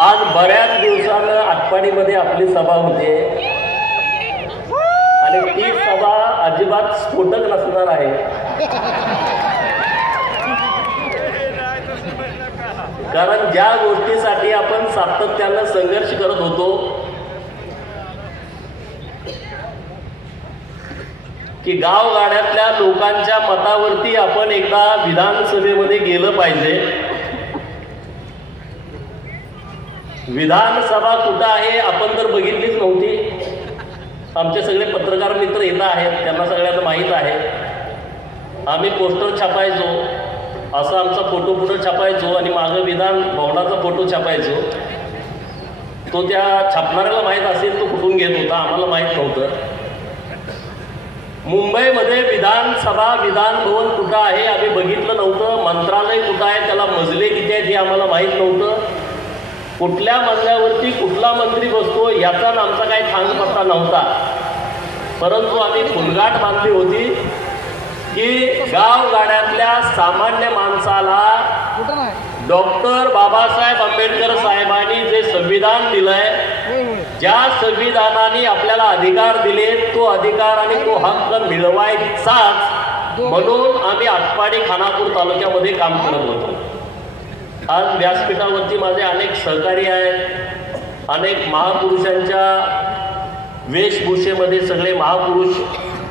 आज बऱ्याच दिवसानं आटपाडीमध्ये आपली सभा होते आणि ती सभा अजिबात स्फोटक नसणार आहे, कारण ज्या गोष्टीसाठी आपण सातत्यानं संघर्ष करत होतो की गावगाड्यातल्या लोकांच्या मतावरती आपण एकदा विधानसभेमध्ये गेलं पाहिजे. विधानसभा कुठं आहे आपण तर बघितलीच नव्हती. आमचे सगळे पत्रकार मित्र इथं आहेत, त्यांना सगळ्यांना माहीत आहे. आम्ही पोस्टर छापायचो, असा आमचा फोटो पुढं छापायचो आणि मागं विधान भवनाचा फोटो छापायचो. तो त्या छापणाऱ्याला माहीत असेल तो कुठून घेत होता, आम्हाला माहीत नव्हतं. मुंबईमध्ये विधानसभा विधान भवन कुठं आहे आम्ही बघितलं नव्हतं. मंत्रालय कुठं आहे, त्याला मजले किती आहेत हे आम्हाला माहीत नव्हतं. कुठल्या मजल्यावरती कुठला मंत्री बसतो याचा आमचा काही थांगपत्ता नव्हता. परंतु आम्ही फुलगाठ बांधली होती की गावगाड्यातल्या सामान्य माणसाला डॉक्टर बाबासाहेब आंबेडकर साहेबांनी जे संविधान दिलंय, ज्या संविधानाने आपल्याला अधिकार दिले, तो अधिकार आणि तो हक्क मिळवायचाच म्हणून आम्ही आटपाडी खानापूर तालुक्यामध्ये काम करत होतो. आज व्यासपीठावरती माझे अनेक सहकारी आहेत. अनेक महापुरुषांच्या वेशभूषेमध्ये सगळे महापुरुष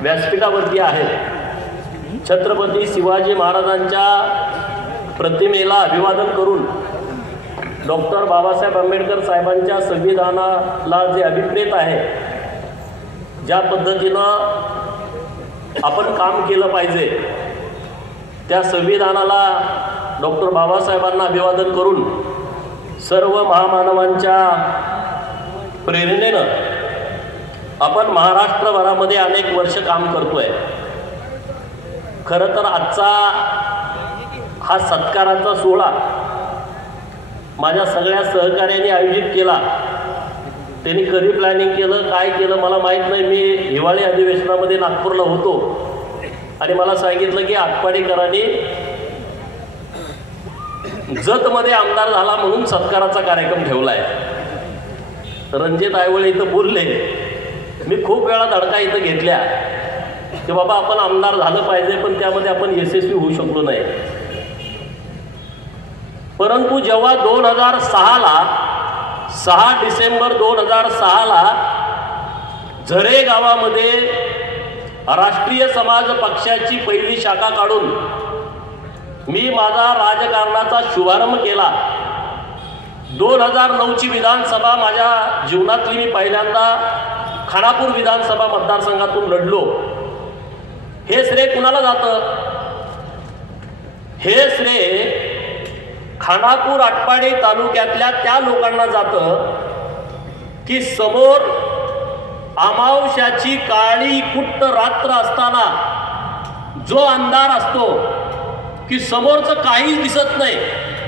व्यासपीठावरती आहेत. छत्रपती शिवाजी महाराजांच्या प्रतिमेला अभिवादन करून डॉक्टर बाबासाहेब आंबेडकर साहेबांच्या संविधानाला जे अभिप्रेत आहे, ज्या पद्धतीनं आपण काम केलं पाहिजे, त्या संविधानाला डॉक्टर बाबासाहेबांना अभिवादन करून सर्व महामानवांच्या प्रेरणेनं आपण महाराष्ट्रभरामध्ये अनेक वर्ष काम करतोय. खरं तर आजचा हा सत्काराचा सोहळा माझ्या सगळ्या सहकार्यांनी आयोजित केला. त्यांनी कधी प्लॅनिंग केलं, काय केलं मला माहीत नाही. मी हिवाळी अधिवेशनामध्ये नागपूरला होतो आणि मला सांगितलं की आटपाडीकरांनी जतमध्ये आमदार झाला म्हणून सत्काराचा कार्यक्रम ठेवला आहे. रणजित आयवळे इथं बोलले, मी खूप वेळा धडका इथं घेतल्या की बाबा आपण आमदार झालं पाहिजे, पण त्यामध्ये आपण यशस्वी होऊ शकलो नाही. परंतु जेव्हा 2006ला 6 डिसेंबर 2006ला झरे गावामध्ये राष्ट्रीय समाज पक्षाची पहिली शाखा काढून मी माझा राजकारणाचा शुभारंभ केला. 2009ची विधानसभा माझ्या जीवनातली मी पहिल्यांदा खानापूर विधानसभा मतदारसंघातून लढलो. हे श्रेय कुणाला जातं? हे श्रेय खानापूर आटपाडी तालुक्यातल्या त्या लोकांना जातं की समोर अमावस्याची काळी कुट्ट रात्र असताना जो अंधार असतो की समोरचं काहीच दिसत नाही,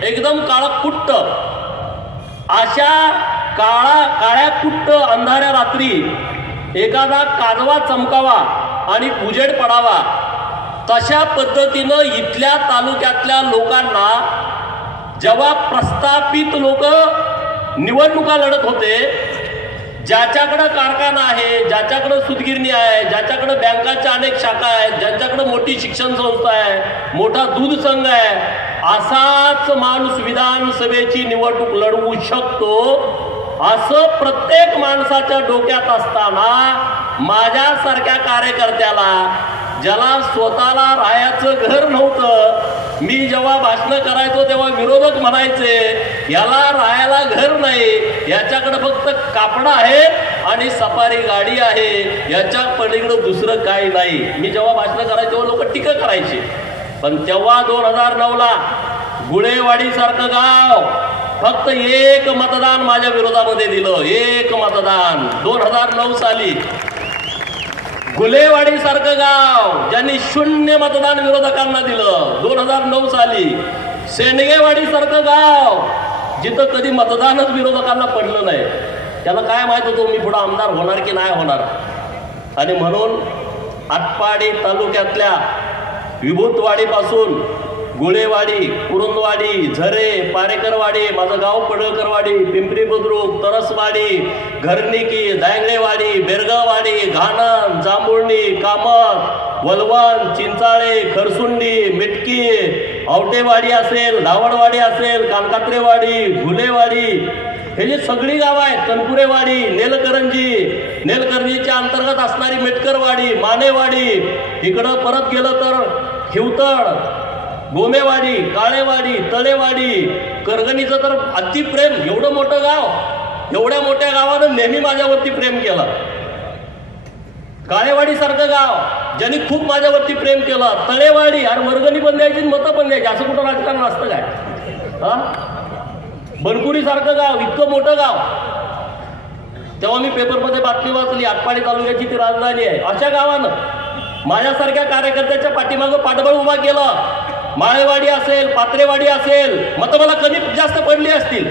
एकदम काळा कुट्ट, अशा काळ्या कुट्ट अंधाऱ्या रात्री एखादा काजवा चमकावा आणि उजेड पडावा, तशा पद्धतीनं इथल्या तालुक्यातल्या लोकांना जेव्हा प्रस्थापित लोक निवडणुका लढत होते, ज्याच्याकडं कारखाना आहे, ज्याच्याकडं सूतगिरणी आहे, ज्याच्याकडं बँकाच्या अनेक शाखा आहेत, ज्यांच्याकडं मोठी शिक्षण संस्था आहे, मोठा दूध संघ आहे, असाच माणूस विधानसभेची निवडणूक लढवू शकतो असं प्रत्येक माणसाच्या डोक्यात असताना माझ्यासारख्या कार्यकर्त्याला, ज्याला स्वतःला राहायचं घर नव्हतं, मी जेव्हा भाषण करायचो तेव्हा विरोधक म्हणायचे याला राहायला घर नाही, याच्याकडे फक्त कापड आहे आणि सफारी गाडी आहे, याच्या पलीकडे दुसरं काही नाही. मी जेव्हा भाषण करायचो तेव्हा लोक टीका करायचे. पण तेव्हा 2009ला गुळेवाडी सारखं गाव फक्त एक मतदान माझ्या विरोधामध्ये दिलं. एक मतदान 2009 साली. गुलेवाडी सारखं गाव ज्यांनी 0 मतदान विरोधकांना दिलं 2009 साली. शेंडगेवाडी सारखं गाव जिथं कधी मतदानच विरोधकांना पडलं नाही. त्याला काय माहित होतं मी पुढे आमदार होणार की नाही होणार. आणि म्हणून आटपाडी तालुक्यातल्या विभूतवाडीपासून गुळेवाडी, कुरुंदवाडी, झरे, पारेकरवाडी, माझं गाव पडळकरवाडी, पिंपरी बुद्रुक, तरसवाडी, घरनिकी, दांगडेवाडी, बेरगावाडी, घाणन, जांभुळणी, कामत, वलवण, चिंचाळे, खरसुंडी, मिटकी, आवटेवाडी असेल, धावडवाडी असेल, कानकात्रेवाडी, घुलेवाडी, हे जे सगळी गावं आहेत, तनपुरेवाडी, नेलकरंजीच्या अंतर्गत असणारी मेटकरवाडी, मानेवाडी, इकडं परत गेलं तर हिवतड, गोमेवाडी, काळेवाडी, तळेवाडी, करगणीचं तर अतिप्रेम. एवढं मोठं गाव, एवढ्या मोठ्या गावानं नेहमी माझ्यावरती प्रेम केलं. काळेवाडी सारखं गाव ज्यांनी खूप माझ्यावरती प्रेम केलं. तळेवाडी, अरे वर्गणी पण द्यायची, मतं पण द्यायची, असं कुठं राजकारण असतं काय? हा, बनपुरी सारखं गाव, इतकं मोठं गाव. तेव्हा मी पेपरमध्ये बातमी वाचली, आटपाडी तालुक्याची ती राजधानी आहे. अशा गावानं माझ्यासारख्या कार्यकर्त्याच्या पाठीमागं पाठबळ उभा केलं. माळेवाडी असेल, पात्रेवाडी असेल, मतं मला कमी जास्त पडली असतील.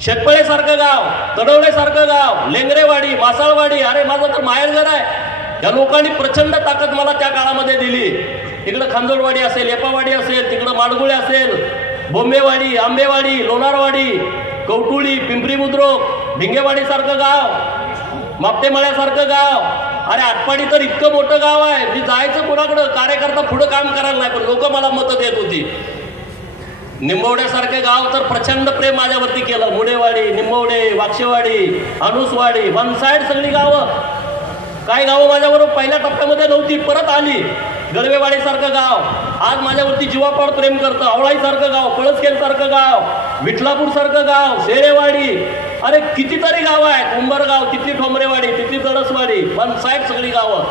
शेतपळे सारखं गाव, तडवळे सारखं गाव, लेंगरेवाडी, मासाळवाडी, अरे माझं तर माहेरघर आहे. या लोकांनी प्रचंड ताकद मला त्या काळामध्ये दिली. इकडं खांजोडवाडी असेल, एपावाडी असेल, तिकडं माडगुळे असेल, बोंबेवाडी, आंबेवाडी, लोणारवाडी, कवटुळी, पिंपरी बुद्रुक, भिंगेवाडी सारखं गाव, मापटेमळ्यासारखं गाव. अरे आटपाडी तर इतकं मोठं गाव आहे, मी जायचं कोणाकडं, कार्यकर्ता पुढं काम करायला नाही, पण लोक मला मतं देत होती. निंबवड्यासारखे गाव तर प्रचंड प्रेम माझ्यावरती केलं. मुडेवाडी, निंबवडे, वाक्षेवाडी, अनुसवाडी, वन साईड सगळी गावं. काही गावं माझ्याबरोबर पहिल्या टप्प्यामध्ये नव्हती, परत आली. गडवेवाडी सारखं गाव आज माझ्यावरती जीवापाड प्रेम करतं. आवळाई सारखं गाव, पळसखेल सारखं गाव, विठलापूर सारखं गाव, शेरेवाडी, अरे कितीतरी गावं आहेत. उंबरगाव, तिथली ठोंबरेवाडी, तिथली तळसवाडी, वन साईड सगळी गावं.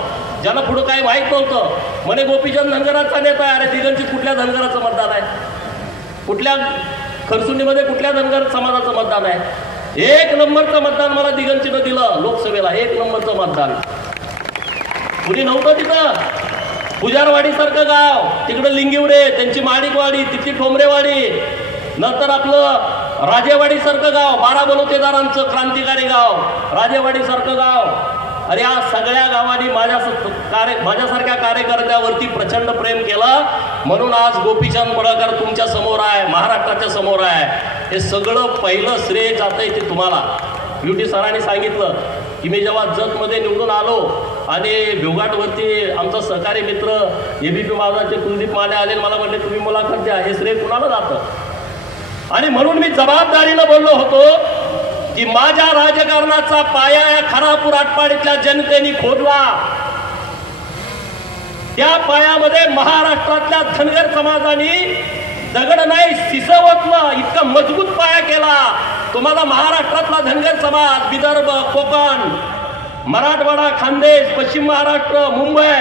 ज्यांना पुढं काही माहीत नव्हतं म्हणे गोपीचंद धनगराचा नेता आहे. अरे दिगंजीत कुठल्या धनगराचं मतदान आहे? कुठल्या खरसुंडीमध्ये कुठल्या धनगर समाजाचं मतदान आहे? 1 नंबरचं मतदान मला दिगंजीनं दिलं लोकसभेला. 1 नंबरचं मतदान. कुणी नव्हतं तिथं. पुजारवाडी सारखं गाव, तिकडं लिंगिवडे, त्यांची माणिकवाडी, तिथली ठोंबरेवाडी, नंतर आपलं राजेवाडी सारखं गाव, 12 बलुतेदारांचं क्रांतिकारी गाव, राजेवाडी सारखं गाव. अरे या सगळ्या गावांनी माझ्यासारख्या कार्यकर्त्यावरती प्रचंड प्रेम केलं. म्हणून आज गोपीचंद पडळकर तुमच्या समोर आहे, महाराष्ट्राच्या समोर आहे. हे सगळं पहिलं श्रेय जातंय ते तुम्हाला. ब्युटी सरांनी सांगितलं की मी जेव्हा जतमध्ये निवडून आलो आणि भिवघाटवरती आमचा सहकारी मित्र एबीपी माझाचे कुलदीप माने आले, मला म्हटले तुम्ही मुलाखत द्या. हे श्रेय कुणाला जातं? आणि म्हणून मी जबाबदारीनं बोललो होतो की माझ्या राजकारणाचा पाया या खरापूर आटपाडीतल्या जनतेने खोदला. त्या पायामध्ये महाराष्ट्रातल्या धनगर समाजाने दगड नाही सिसवतलं, इतका मजबूत पाया केला. तुम्हाला महाराष्ट्रातला धनगर समाज, विदर्भ, कोकण, मराठवाडा, खानदेश, पश्चिम महाराष्ट्र, मुंबई,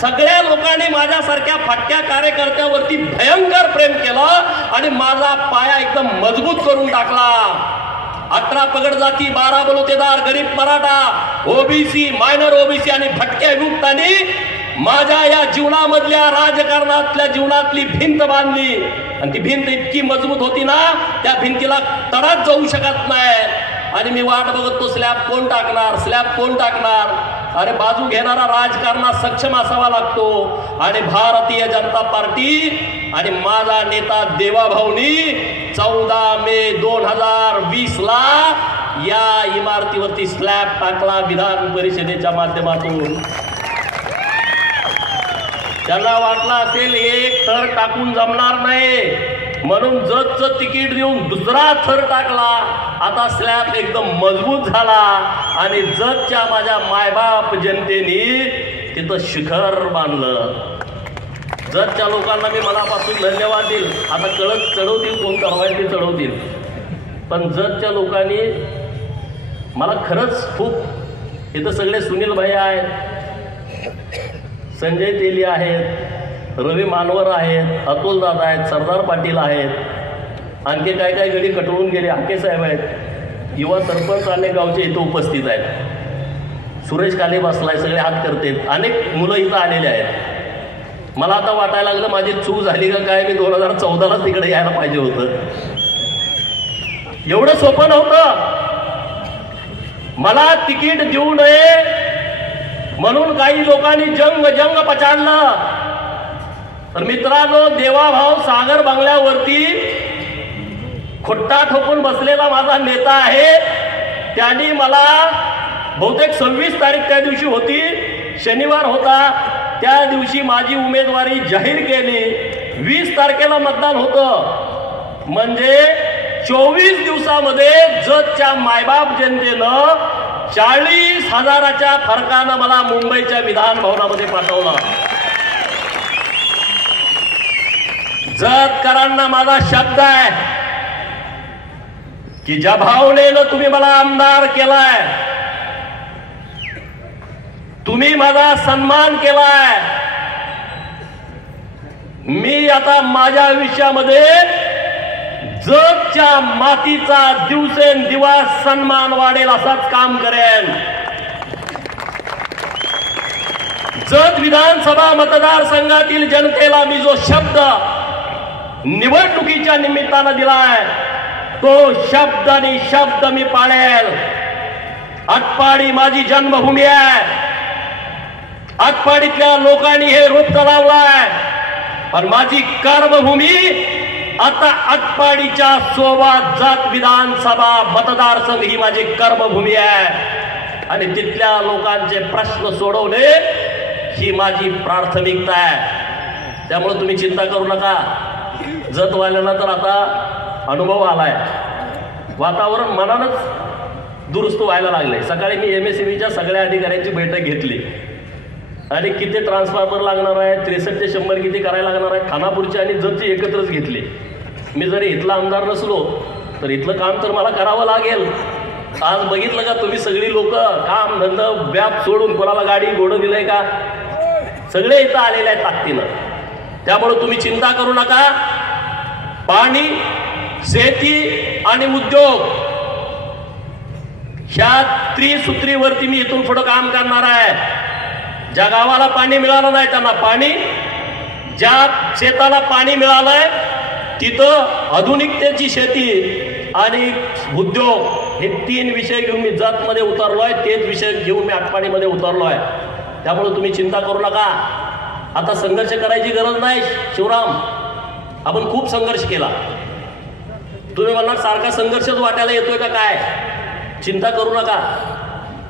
सगळ्या लोकांनी माझ्यासारख्या फाटक्या कार्यकर्त्यावरती भयंकर प्रेम केलं आणि माझा पाया एकदम मजबूत करून टाकला. 18 पगड जाती, 12 बलुतेदार, गरीब मराठा, ओबीसी, मायनर ओबीसी आणि भटक्या विमुक्तांनी माझ्या या जीवनामधल्या राजकारणातल्या जीवनातली भिंत बांधली. आणि ती भिंत इतकी मजबूत होती ना, त्या भिंतीला तडाच जाऊ शकत नाही. आणि मी वाट बघत तो स्लॅब कोण टाकणार, स्लॅब कोण टाकणार. अरे बाजू घेणारा राजकारणात सक्षम असावा लागतो. आणि भारतीय जनता पार्टी आणि माझा नेता देवाभाऊनी 14 मे 2020ला या इमारतीवरती स्लॅब टाकला विधान परिषदेच्या माध्यमातून. त्यांना वाटलं असेल एक थर टाकून जमणार नाही, म्हणून जतचं तिकीट देऊन दुसरा थर टाकला. आता स्लॅब एकदम मजबूत झाला आणि जतच्या माझ्या मायबाप जनतेने तिथं शिखर बांधलं. जतच्या लोकांना मी मनापासून धन्यवाद देईल. आता कळत चढवतील, कोण चढवायला ते चढवतील, पण जतच्या लोकांनी मला खरंच खूप. इथं सगळे सुनील भाई आहेत, संजय तेली आहेत, रवी मानवर आहेत, अतुल दादा आहेत, सरदार पाटील आहेत, आणखी काय काय गडी कटळून गेले, हाके साहेब आहेत, युवा सरपंच अनेक गावचे इथं उपस्थित आहेत, सुरेश काले बसलाय, सगळे हात करतात, अनेक मुलं इथं आलेले आहेत. मला आता वाटायला लागलं माझी चूक झाली का काय, मी 2014ला तिकडे यायला पाहिजे होतं. एवढं सोपं नव्हतं. मला तिकीट देऊ नये म्हणून काही लोकांनी जंग पछाडलं. तर मित्रांनो, देवाभाऊ सागर बंगल्यावरती खुट्टा ठोकून बसलेला माझा नेता आहे. त्यांनी मला बहुतेक 26 तारीख त्या दिवशी होती, शनिवार होता, त्या दिवशी माझी उमेदवारी जाहीर केली. 20 तारखेला मतदान होतं. म्हणजे 24 दिवसामध्ये जतच्या मायबाप जनतेनं 40,000च्या फरकानं मला मुंबईच्या विधान भवनामध्ये पाठवलं. जतकरांना माझा शब्द आहे की ज्या भावनेनं तुम्ही मला आमदार केलाय, तुम्ही माझा सन्मान केलाय, मी आता माझ्या आयुष्यामध्ये जतच्या मातीचा दिवसेंदिवस सन्मान वाढेल असाच काम करेन. जत विधानसभा मतदारसंघातील जनतेला मी जो शब्द निवडणुकीच्या निमित्तानं दिलाय, तो शब्द आणि शब्द मी पाळेल. आटपाडी माझी जन्मभूमी आहे. आटपाडीतल्या लोकांनी हे रोप लावलाय, पण माझी कर्मभूमी आता आटपाडीच्या सोबत जत विधानसभा मतदारसंघ ही माझी कर्मभूमी आहे आणि तिथल्या लोकांचे प्रश्न सोडवणे ही माझी प्राथमिकता आहे. त्यामुळे तुम्ही चिंता करू नका. जतवाल्यांना तर आता अनुभव आलाय, वातावरण मनानच दुरुस्त व्हायला लागले. सकाळी मी MSEBच्या सगळ्या अधिकाऱ्यांची बैठक घेतली आणि किती ट्रान्सफॉर्मर लागणार आहे, 63 ते 100 किती करायला लागणार आहे, खानापूरची आणि जतची एकत्रच घेतली. मी जरी इथला आमदार नसलो तर इथलं काम तर मला करावं लागेल. आज बघितलं का तुम्ही सगळी लोक काम धंदा व्याप सोडून, कोणाला गाडी घोडं दिलंय का, सगळे इथं आलेले आहेत ताकदीनं. त्यामुळे तुम्ही चिंता करू नका. पाणी, शेती आणि उद्योग ह्या त्रिसूत्रीवरती मी इथून पुढे काम करणार आहे. ज्या गावाला पाणी मिळालं नाही त्यांना पाणी, ज्या शेताला पाणी मिळालंय तिथं आधुनिकतेची शेती आणि उद्योग हे 3 विषय घेऊन मी जतमध्ये उतरलोय. तेच विषय घेऊन मी आटपाडीमध्ये उतरलोय. त्यामुळे तुम्ही चिंता करू नका. आता संघर्ष करायची गरज नाही. शिवराम, आपण खूप संघर्ष केला. तुम्ही म्हणणार सारखा संघर्षच वाटायला येतोय का काय? चिंता करू नका.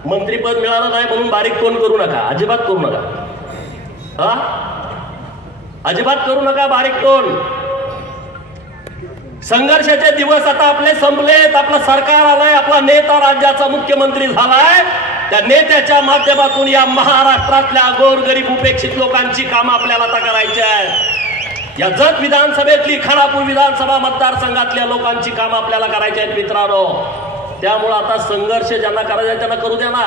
मंत्रीपद मिळालं नाही म्हणून बारीक तोंड करू नका. अजिबात करू नका. हा, अजिबात करू नका बारीक तोंड. संघर्षाचे दिवस आता आपले संपलेत. आपलं सरकार आलंय, आपला नेता राज्याचा मुख्यमंत्री झालाय. त्या नेत्याच्या माध्यमातून या महाराष्ट्रातल्या गोरगरीब उपेक्षित लोकांची कामं आपल्याला आता करायची आहेत. या जत विधानसभेतली, खानापूर विधानसभा मतदारसंघातल्या लोकांची कामं आपल्याला करायची आहेत मित्रांनो. त्यामुळं आता संघर्ष ज्यांना करायचा त्यांना करू द्या ना.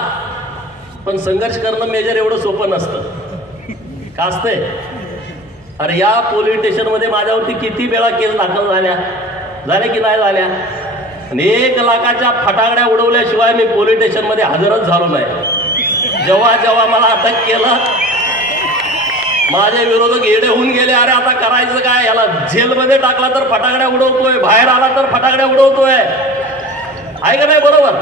पण संघर्ष करणं मेजर एवढं सोपं नसतं. का असतंय? अरे या पोलीस स्टेशनमध्ये माझ्यावरती किती वेळा केस दाखल झाल्या की नाही झाल्या? 1 लाखाच्या फटाकड्या उडवल्याशिवाय मी पोलीस स्टेशनमध्ये हजरच झालो नाही. जेव्हा जेव्हा मला अटक केलं, माझे विरोधक येडे होऊन गेले. अरे आता करायचं काय? याला जेलमध्ये टाकला तर फटाकड्या उडवतोय, बाहेर आला तर फटाकड्या उडवतोय. आहे का नाही? बरोबर.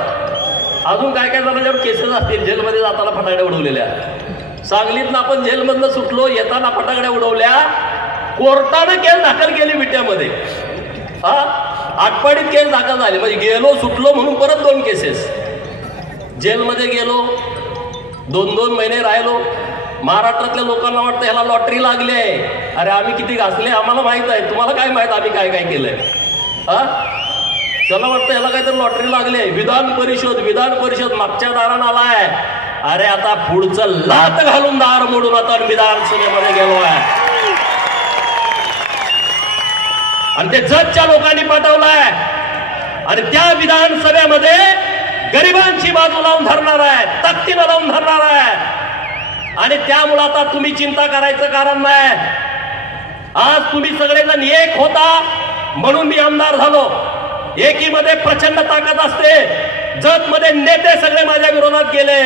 अजून काय काय जणांच्यावर केसेस असतील जेलमध्ये जाताना फटाकड्या उडवलेल्या. सांगलीतनं आपण जेलमधनं सुटलो, येताना फटाकड्या उडवल्या. कोर्टानं केस दाखल केली विट्यामध्ये. हा, आटपाडीत केस दाखल झाले. म्हणजे गेलो सुटलो म्हणून परत 2 केसेस. जेलमध्ये गेलो, 2-2 महिने राहिलो. महाराष्ट्रातल्या लोकांना वाटतं ह्याला लॉटरी लागली आहे. अरे आम्ही किती घासले आम्हाला माहित आहे. तुम्हाला काय माहित आम्ही काय काय केलंय? हा, त्याला वाटतं ह्याला काहीतरी लॉटरी लागली. विधान परिषद मागच्या दारानं आलाय. अरे आता पुढचं लात घालून दार मोडून आता विधानसभेमध्ये गेलो आहे. आणि ते जतच्या लोकांनी पाठवलाय आणि त्या विधानसभेमध्ये गरिबांची बाजू लावून धरणार आहे, ताकदीनं लावून धरणार आहे. आणि त्यामुळे आता तुम्ही चिंता करायचं कारण नाही. आज तुम्ही सगळेजण एक होता म्हणून मी आमदार झालो. एकीमध्ये प्रचंड ताकद असते. जतमध्ये नेते सगळे माझ्या विरोधात गेले,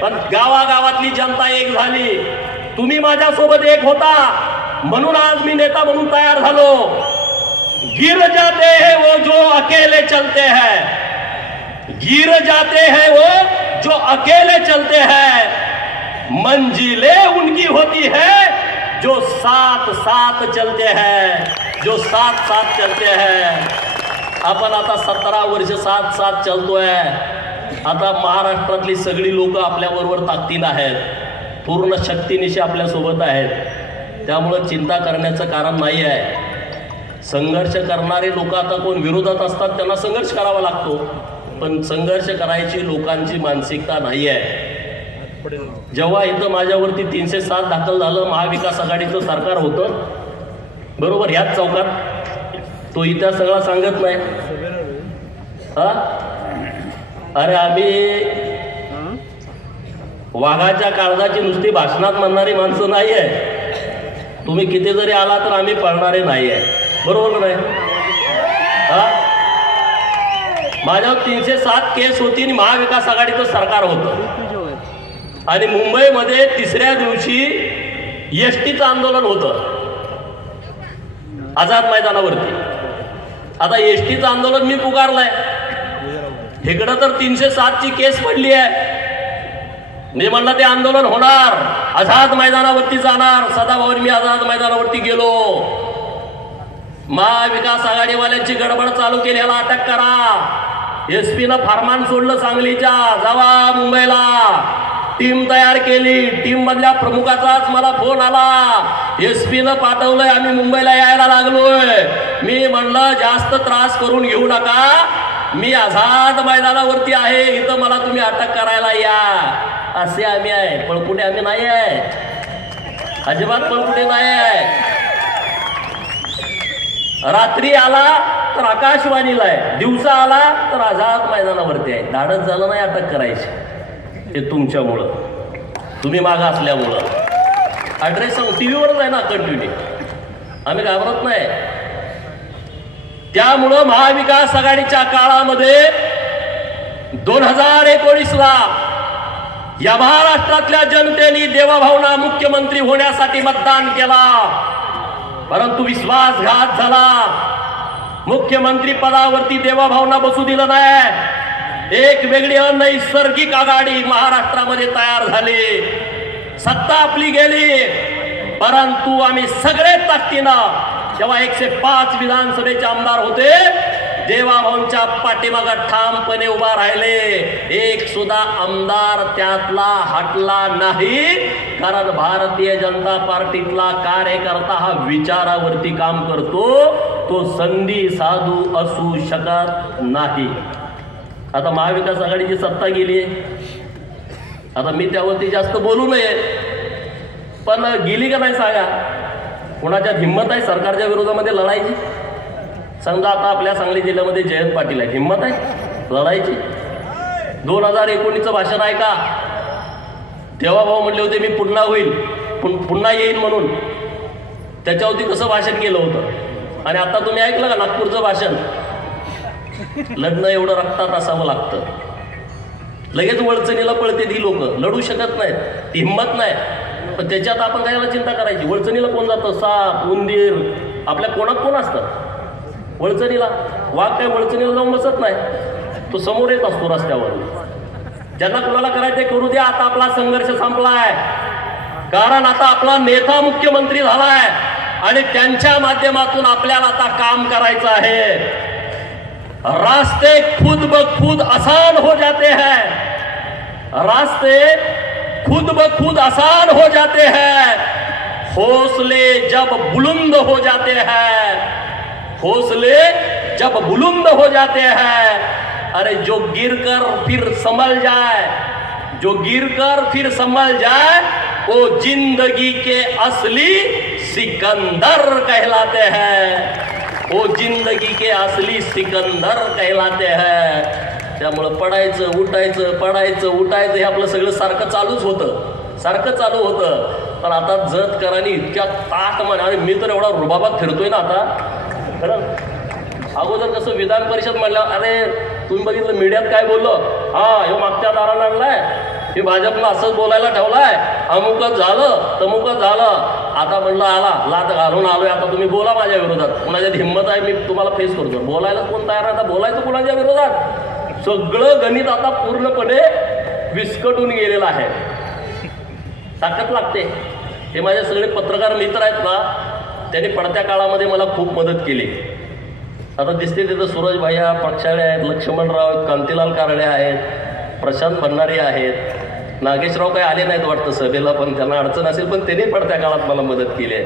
पण गावागावातली जनता एक झाली. तुम्ही माझ्यासोबत एक होता म्हणून आज मी नेता म्हणून तयार झालो. गिर जाते हैं वो जो अकेले चलते हैं, गिर जाते हैं वो जो अकेले चलते हैं, मंजिलें उनकी होती है जो साथ साथ चलते हैं, जो साथ साथ चलते हैं. आपण आता 17 वर्ष साथ साथ चलतोय. आता महाराष्ट्रातली सगळी लोक आपल्याबरोबर ताकदीनं आहेत, पूर्ण शक्तीनिशी आपल्यासोबत आहेत. त्यामुळं चिंता करण्याचं कारण नाही आहे. संघर्ष करणारे लोक आता कोण विरोधात असतात त्यांना संघर्ष करावा लागतो, पण संघर्ष करायची लोकांची मानसिकता नाही आहे. जेव्हा इथं माझ्यावरती 307 दाखल झालं, महाविकास आघाडीचं सरकार होतं बरोबर ह्याच चौकात. तो इतिहास सगळा सांगत नाही. हा अरे आम्ही वाघाच्या काळजाची नुसती भाषणात म्हणणारी माणसं नाही आहे. तुम्ही किती जरी आला तर आम्ही पळणारे नाही आहे, बरोबर नाही. हा माझ्यावर 307 केस होती आणि महाविकास आघाडीचं सरकार होतं. आणि मुंबईमध्ये तिसऱ्या दिवशी एसटीचं आंदोलन होतं आझाद मैदानावरती. आता एसटीचं आंदोलन मी पुकारलंय, इकडं तर 307 ची केस पडली आहे. मी म्हणलं ते आंदोलन होणार, आझाद मैदानावरती जाणार. सदाभाऊ मी आझाद मैदानावरती गेलो. महाविकास आघाडीवाल्यांची गडबड चालू केली, याला अटक करा. एसपीनं फरमान सोडलं सांगलीच्या, जावा मुंबईला. टीम तयार केली. टीम मधल्या प्रमुखाचाच मला फोन आला, एसपीनं पाठवलंय, आम्ही मुंबईला यायला लागलोय. मी म्हणलं जास्त त्रास करून घेऊ नका, मी आझाद मैदानावरती आहे, इथं मला तुम्ही अटक करायला या. असे आम्ही आहे, पळकुटे आम्ही नाही आहे, अजिबात पळकुटे नाही आहे. रात्री आला तर आकाशवाणीला आहे, दिवसा आला तर आझाद मैदानावरती आहे. धाडस झालं नाही अटक करायची. ते तुमच्यामुळं, तुम्ही मागं असल्यामुळं. ॲड्रेस सांग, टीव्हीवरच आहे ना कंटिन्यू. आम्ही घाबरत नाही. त्यामुळं महाविकास आघाडीच्या काळामध्ये 2019ला या महाराष्ट्रातल्या जनतेने देवाभाऊना मुख्यमंत्री होण्यासाठी मतदान केला, परंतु विश्वासघात झाला. मुख्यमंत्री पदावरती देवाभाऊना बसू दिलं नाही. एक वेगळी अनैसर्गिक आघाडी महाराष्ट्रामध्ये तयार झाली. सत्ता आपली गेली, परंतु आम्ही सगळे ताकदीनं जेव्हा 105 विधानसभेचे आमदार होते, देवाभाऊंच्या पाठीमागं ठामपणे उभा राहिले. एक सुद्धा आमदार त्यातला हटला नाही, कारण भारतीय जनता पार्टीतला कार्यकर्ता हा विचारावरती काम करतो, तो संधी साधू असू शकत नाही. आता महाविकास आघाडीची सत्ता गेली आहे, आता मी त्यावरती जास्त बोलू नये, पण गेली का नाही सांगा. कोणाच्या हिंमत आहे सरकारच्या विरोधामध्ये लढायची? समजा आता आपल्या सांगली जिल्ह्यामध्ये जयंत पाटील आहे, हिंमत आहे लढायची? 2019चं भाषण आहे का? देवाभाऊ म्हणले होते मी पुन्हा होईल, पुन्हा येईल म्हणून. त्याच्यावरती कसं भाषण केलं होतं. आणि आता तुम्ही ऐकलं का नागपूरचं भाषण? लढणं एवढं रक्तात असावं लागतं. लगेच वळचणीला पळते ती लोक, लढू शकत नाहीत, ती हिंमत नाही. पण त्याच्यात आपण कायला चिंता करायची? वळचणीला कोण जातं? साप, उंदीर, आपल्या कोणात कोण असतं वळचणीला? वाघ काय वळचणीला जाऊन बसत नाही, तो समोर येत असतो रस्त्यावर. ज्यांना कुणाला करायचं ते करू द्या. आता आपला संघर्ष संपलाय, कारण आता आपला नेता मुख्यमंत्री झालाय आणि त्यांच्या माध्यमातून आपल्याला आता काम करायचं आहे. रास्ते खुद ब खुद आसान हो जाते हैं, रास्ते खुद ब खुद आसान हो जाते हैं, हौसले जब बुलंद हो जाते हैं, हौसले जब बुलंद हो जाते हैं. अरे जो गिरकर फिर संभल जाए, जो गिरकर फिर संभल जाए, वो जिंदगी के असली सिकंदर कहलाते हैं, वो जिंदगी के असली सिकंदर कहलाते हैं. त्यामुळं पडायचं उठायचं, पडायचं उठायचं हे आपलं सगळं सारखं चालूच होतं, सारखं चालू होतं. पण आता जत करानी इतक्या ताट म्हणे, आणि मी तर एवढा रुबाबात फिरतोय ना आता. खरं अगोदर कसं विधान परिषद म्हणलं, अरे तुम्ही बघितलं मीडियात काय बोललो, हा ह्यो मागच्या दाराला आणलाय, हे भाजपनं असंच बोलायला ठेवलाय, अमुकच झालं तमुकच झालं. आता म्हणलं आला लात घालून आलोय, आता तुम्ही बोला माझ्या विरोधात. कुणाच्यात हिंमत आहे मी तुम्हाला फेस करतो. बोलायला कोण तयार आहे? आता बोलायचं कुणाच्या विरोधात? सगळं गणित आता पूर्णपणे विस्कटून गेलेलं आहे. ताकद लागते. हे माझे सगळे पत्रकार मित्र आहेत ना, त्यांनी पडत्या काळामध्ये मला खूप मदत केली. आता दिसते तिथं सूरज भैया पक्षाळे आहेत, लक्ष्मणराव आहेत, कांतीलाल कारळे आहेत, प्रशांत भंडारी आहेत, नागेशराव काही आले नाहीत वाटतं सभेला, पण त्यांना अडचण असेल, पण त्यांनी पडत्या काळात मला मदत केली आहे.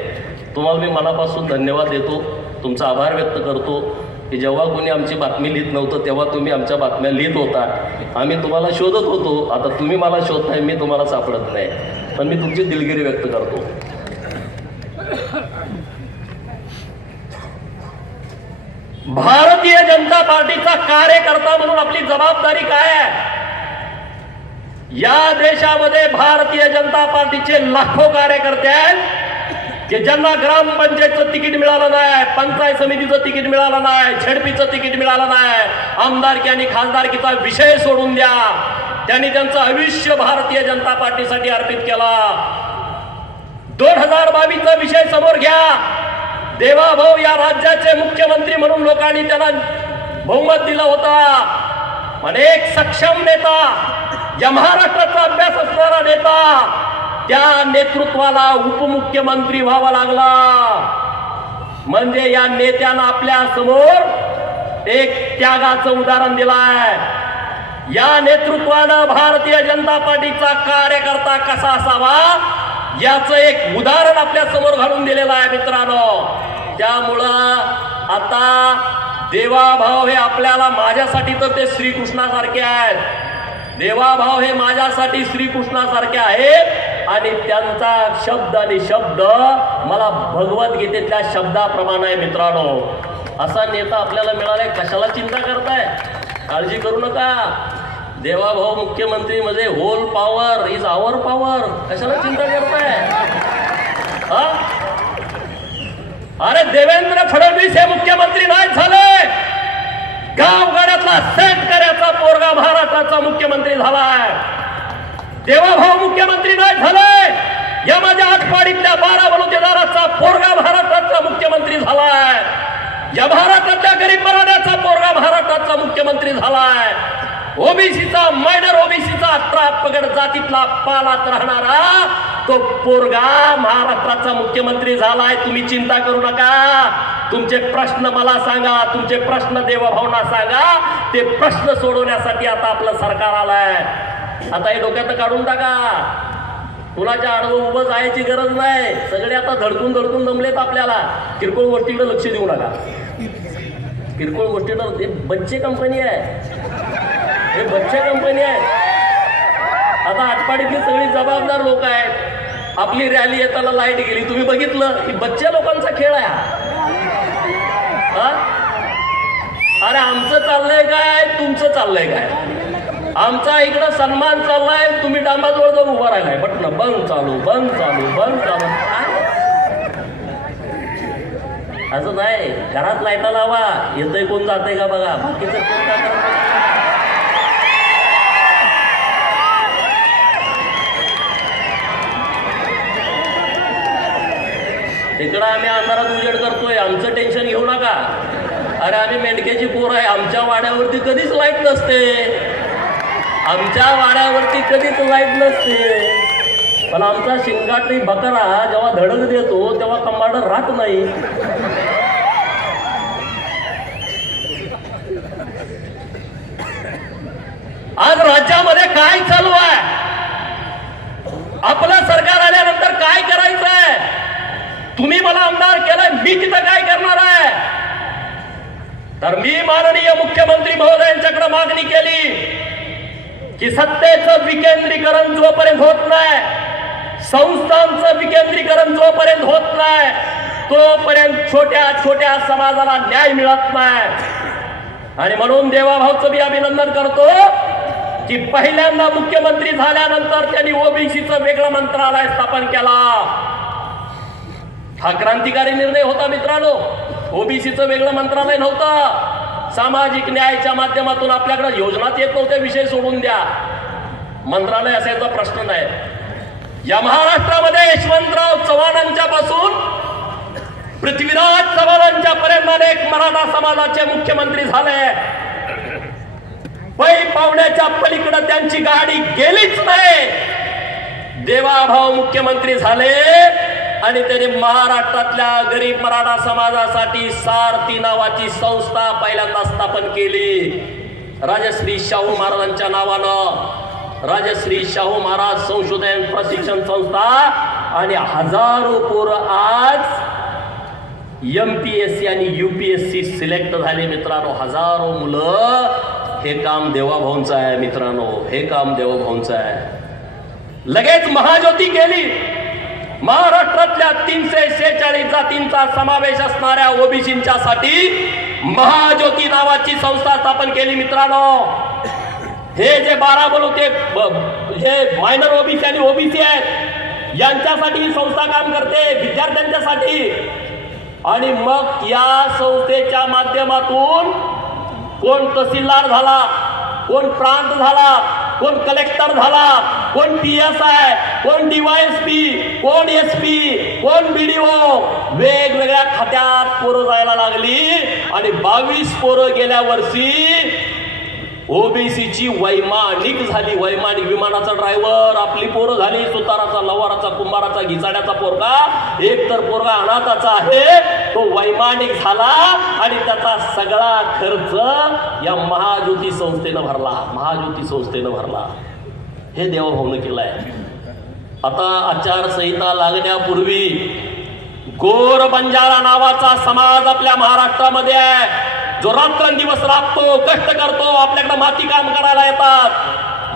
तुम्हाला मी मनापासून धन्यवाद देतो, तुमचा आभार व्यक्त करतो की जेव्हा कोणी आमची बातमी लिहित नव्हतं तेव्हा तुम्ही आमच्या बातम्या लिहित होता. आम्ही तुम्हाला शोधत होतो, आता तुम्ही मला शोधताय, मी तुम्हाला सापडत नाही, पण मी तुमची दिलगिरी व्यक्त करतो. भारतीय जनता पार्टीचा कार्यकर्ता म्हणून आपली जबाबदारी काय आहे? या देशामध्ये भारतीय जनता पार्टीचे लाखो कार्यकर्ते आहेत की ज्यांना ग्रामपंचायतचं तिकीट मिळालं नाही, पंचायत समितीचं तिकीट मिळालं नाही, झेडपीचं तिकीट मिळालं नाही, आमदारकी आणि खासदारकीचा विषय सोडून द्या, त्यांनी त्यांचं आयुष्य भारतीय जनता पार्टीसाठी अर्पित केला. 2022चा विषय समोर घ्या. देवाभाऊ या राज्याचे मुख्यमंत्री म्हणून लोकांनी त्यांना बहुमत दिलं होता. पण एक सक्षम नेता, या महाराष्ट्राचा अभ्यास असणारा नेता, त्या नेतृत्वाला उपमुख्यमंत्री व्हावा लागला. म्हणजे या नेत्यानं आपल्या समोर एक त्यागाचं उदाहरण दिलं आहे. या नेतृत्वानं भारतीय जनता पार्टीचा कार्यकर्ता कसा असावा याचं एक उदाहरण आपल्या समोर घालून दिलेलं आहे मित्रांनो. त्यामुळं आता देवाभाऊ हे आपल्याला, माझ्यासाठी तर ते श्रीकृष्णासारखे आहेत. देवाभाऊ हे माझ्यासाठी श्रीकृष्णासारखे आहेत आणि त्यांचा शब्द आणि शब्द मला भगवद्गीतेतल्या शब्दाप्रमाणे आहे. मित्रांनो, असा नेता आपल्याला मिळालाय, कशाला चिंता करताय? काळजी करू नका. देवाभाऊ मुख्यमंत्री म्हणजे whole power is our power. कशाला चिंता करताय? अरे देवेंद्र फडणवीस हे मुख्यमंत्री नाही झाले, गावगाड्यातला शेतकऱ्याचा पोरगा महाराष्ट्राचा मुख्यमंत्री झालाय. देवाभाऊ मुख्यमंत्री नाही झाले, या माझ्या आटपाडीतल्या 12 बलुतेदाराचा पोरगा महाराष्ट्राचा मुख्यमंत्री झालाय. या महाराष्ट्रातल्या गरीब मराठ्याचा पोरगा महाराष्ट्राचा मुख्यमंत्री झालाय. ओबीसीचा, मायनर ओबीसीचा 18 पगड जातीतला पालात राहणारा तो पोरगा महाराष्ट्राचा मुख्यमंत्री झालाय. तुम्ही चिंता करू नका. तुमचे प्रश्न मला सांगा, तुमचे प्रश्न देवाभाऊंना सांगा. ते प्रश्न सोडवण्यासाठी आता आपलं सरकार आलंय. आता हे डोक्यात काढून टाका. कुणाच्या आडवं उभं जायची गरज नाही. सगळे आता धडकून धडकून जमलेत आपल्याला. किरकोळ गोष्टीकडे लक्ष देऊ नका. किरकोळ गोष्टीला हे बच्चे कंपनी आहे, हे बच्चे कंपनी आहे. आता आटपाडीतली सगळी जबाबदार लोक आहेत. आपली रॅली येताना लाईट गेली, तुम्ही बघितलं की बच्चे लोकांचा खेळ आहे हा. अरे आमचं चाललंय काय, तुमचं चाललंय काय? आमचा इकडं सन्मान चाललाय, तुम्ही डांबाजवळ जाऊन उभा राहिलाय. बटन बंद चालू, बंद चालू, बंद चालू. असं नाही. घरात लाईटा लावा, येतंय कोण जातंय का बघा. बाकीचं कोण काय करत? इकडं आम्ही अंधारात उजेड करतोय, आमचं टेन्शन घेऊ नका. अरे आम्ही मेंढक्याची पोर आहे. आमच्या वाड्यावरती कधीच लाईट नसते, आमच्या वाड्यावरती कधीच लाईट नसते. पण आमचा शिंगाटी बकरा जेव्हा धडक देतो तेव्हा कंबाडर राहत नाही. आज राज्यामध्ये काय चालू आहे? आपलं सरकार आल्यानंतर काय करायचं आहे? तुम्ही मला आमदार केलंय, मी तिथं काय करणार आहे? तर मी माननीय मुख्यमंत्री महोदयांच्याकडे मागणी केली की सत्तेचं विकेंद्रीकरण जोपर्यंत होत नाही, संस्थांचं विकेंद्रीकरण जोपर्यंत होत नाही, तोपर्यंत छोट्या छोट्या समाजाला न्याय मिळत नाही. आणि म्हणून देवाभाऊचं मी अभिनंदन करतो की पहिल्यांदा मुख्यमंत्री झाल्यानंतर त्यांनी ओबीसीचं वेगळं मंत्रालय स्थापन केला. हा क्रांतिकारी निर्णय होता मित्रांनो. ओबीसीचं वेगळं मंत्रालय नव्हतं. सामाजिक न्यायाच्या माध्यमातून आपल्याकडे योजनाच येत नव्हत्या, विषय सोडून द्या. मंत्रालय असायचा प्रश्न नाही. या महाराष्ट्रामध्ये यशवंतराव चव्हाणांच्या पासून पृथ्वीराज चव्हाणांच्या पर्यंत अनेक मराठा समाजाचे मुख्यमंत्री झाले. पै पावण्याच्या पलीकडे त्यांची गाडी गेलीच नाही. देवाभाऊ मुख्यमंत्री झाले आणि त्याने महाराष्ट्रातल्या गरीब मराठा समाजासाठी सारथी नावाची संस्था पहिल्यांदा स्थापन केली. राजश्री शाहू महाराजांच्या नावानं राजश्री शाहू महाराज संशोधन प्रशिक्षण संस्था. आणि हजारो पोरं आज MPSC आणि UPSC सिलेक्ट झाले मित्रांनो. हजारो मुलं. हे काम देवाभाऊंचं आहे मित्रांनो, हे काम देवाभाऊंचं आहे. लगेच महाज्योती केली. महाराष्ट्रातल्या 346 जातींचा समावेश असणाऱ्या ओबीसींच्या साठी महाज्योती नावाची संस्था स्थापन केली मित्रांनो. हे जे 12 बलुते हे मायनर ओबीसी आणि ओबीसी आहेत यांच्यासाठी ही संस्था काम करते, विद्यार्थ्यांच्यासाठी. आणि मग या संस्थेच्या माध्यमातून कोण तहसीलदार झाला, कोण प्रांत झाला, कोण कलेक्टर झाला, कोण PSI, कोण DYSP, कोण SP, कोण BDO, वेगवेगळ्या खात्यात पोरं जायला लागली. आणि 22 पोरं गेल्या वर्षी ओबीसीची वैमानिक झाली. वैमानिक विमानाचा ड्रायव्हर आपली पोरं झाली. सुताराचा, लवाराचा, कुंभाराचा, घिसाड्याचा पोरगा, एक तर पोरगा अनाथाचा आहे, तो वैमानिक झाला. आणि त्याचा सगळा खर्च या महाज्योती संस्थेनं भरला. महाज्योती संस्थेनं भरला. हे देवाभाऊनं केलंय. आता आचारसंहिता लागण्यापूर्वी गोर बंजारा नावाचा समाज आपल्या महाराष्ट्रामध्ये आहे, जो रात्रंदिवस राबतो, कष्ट करतो, आपल्याकडे माती काम करायला येतात.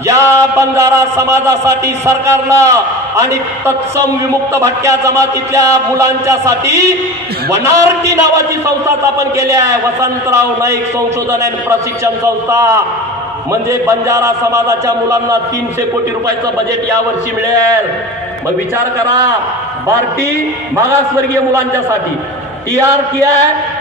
या बंजारा समाजासाठी सरकारनं आणि तत्सम विमुक्त भटक्या जमातीतल्या मुलांच्यासाठी वनारटी नावाची संस्था स्थापन केली आहे. वसंतराव नाईक संशोधन आणि प्रशिक्षण संस्था. म्हणजे बंजारा समाजाच्या मुलांना 300 कोटी रुपयाचं बजेट यावर्षी मिळेल. मग विचार करा, बार्टी मागासवर्गीय मुलांच्यासाठी, TRTI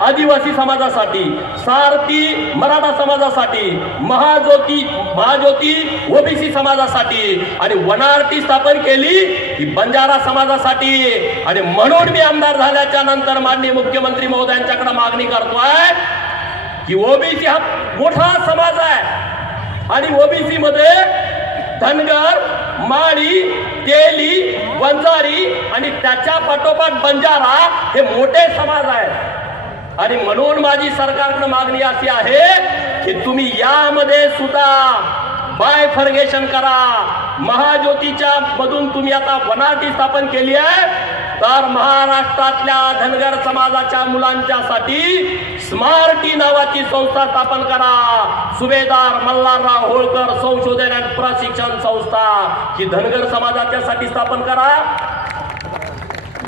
आदिवासी समाजासाठी, सारथी मराठा समाजासाठी, महाज्योती ओबीसी समाजासाठी आणि वनारटी स्थापन केली ही बंजारा समाजासाठी. आणि म्हणून मी आमदार झाल्याच्या नंतर माननीय मुख्यमंत्री महोदयांच्याकडे मागणी करतोय की ओबीसी हा मोठा समाज आहे आणि ओबीसी मध्ये धनगर, माळी, तेली, वंजारी आणि त्याच्या पाठोपाठ बंजारा हे मोठे समाज आहेत. आणि म्हणून माझी सरकारकडे मागणी अशी आहे की तुम्ही यामध्ये सुद्धा बायफर्गेशन करा. महाज्योतीच्या मधून तुम्ही आता वनारटी स्थापन केली आहे, तर महाराष्ट्रातल्या धनगर समाजाच्या मुलांच्यासाठी स्मार्टी नावाची संस्था स्थापन करा. सुभेदार मल्हारराव होळकर संशोधन आणि प्रशिक्षण संस्था ही धनगर समाजाच्यासाठी स्थापन करा.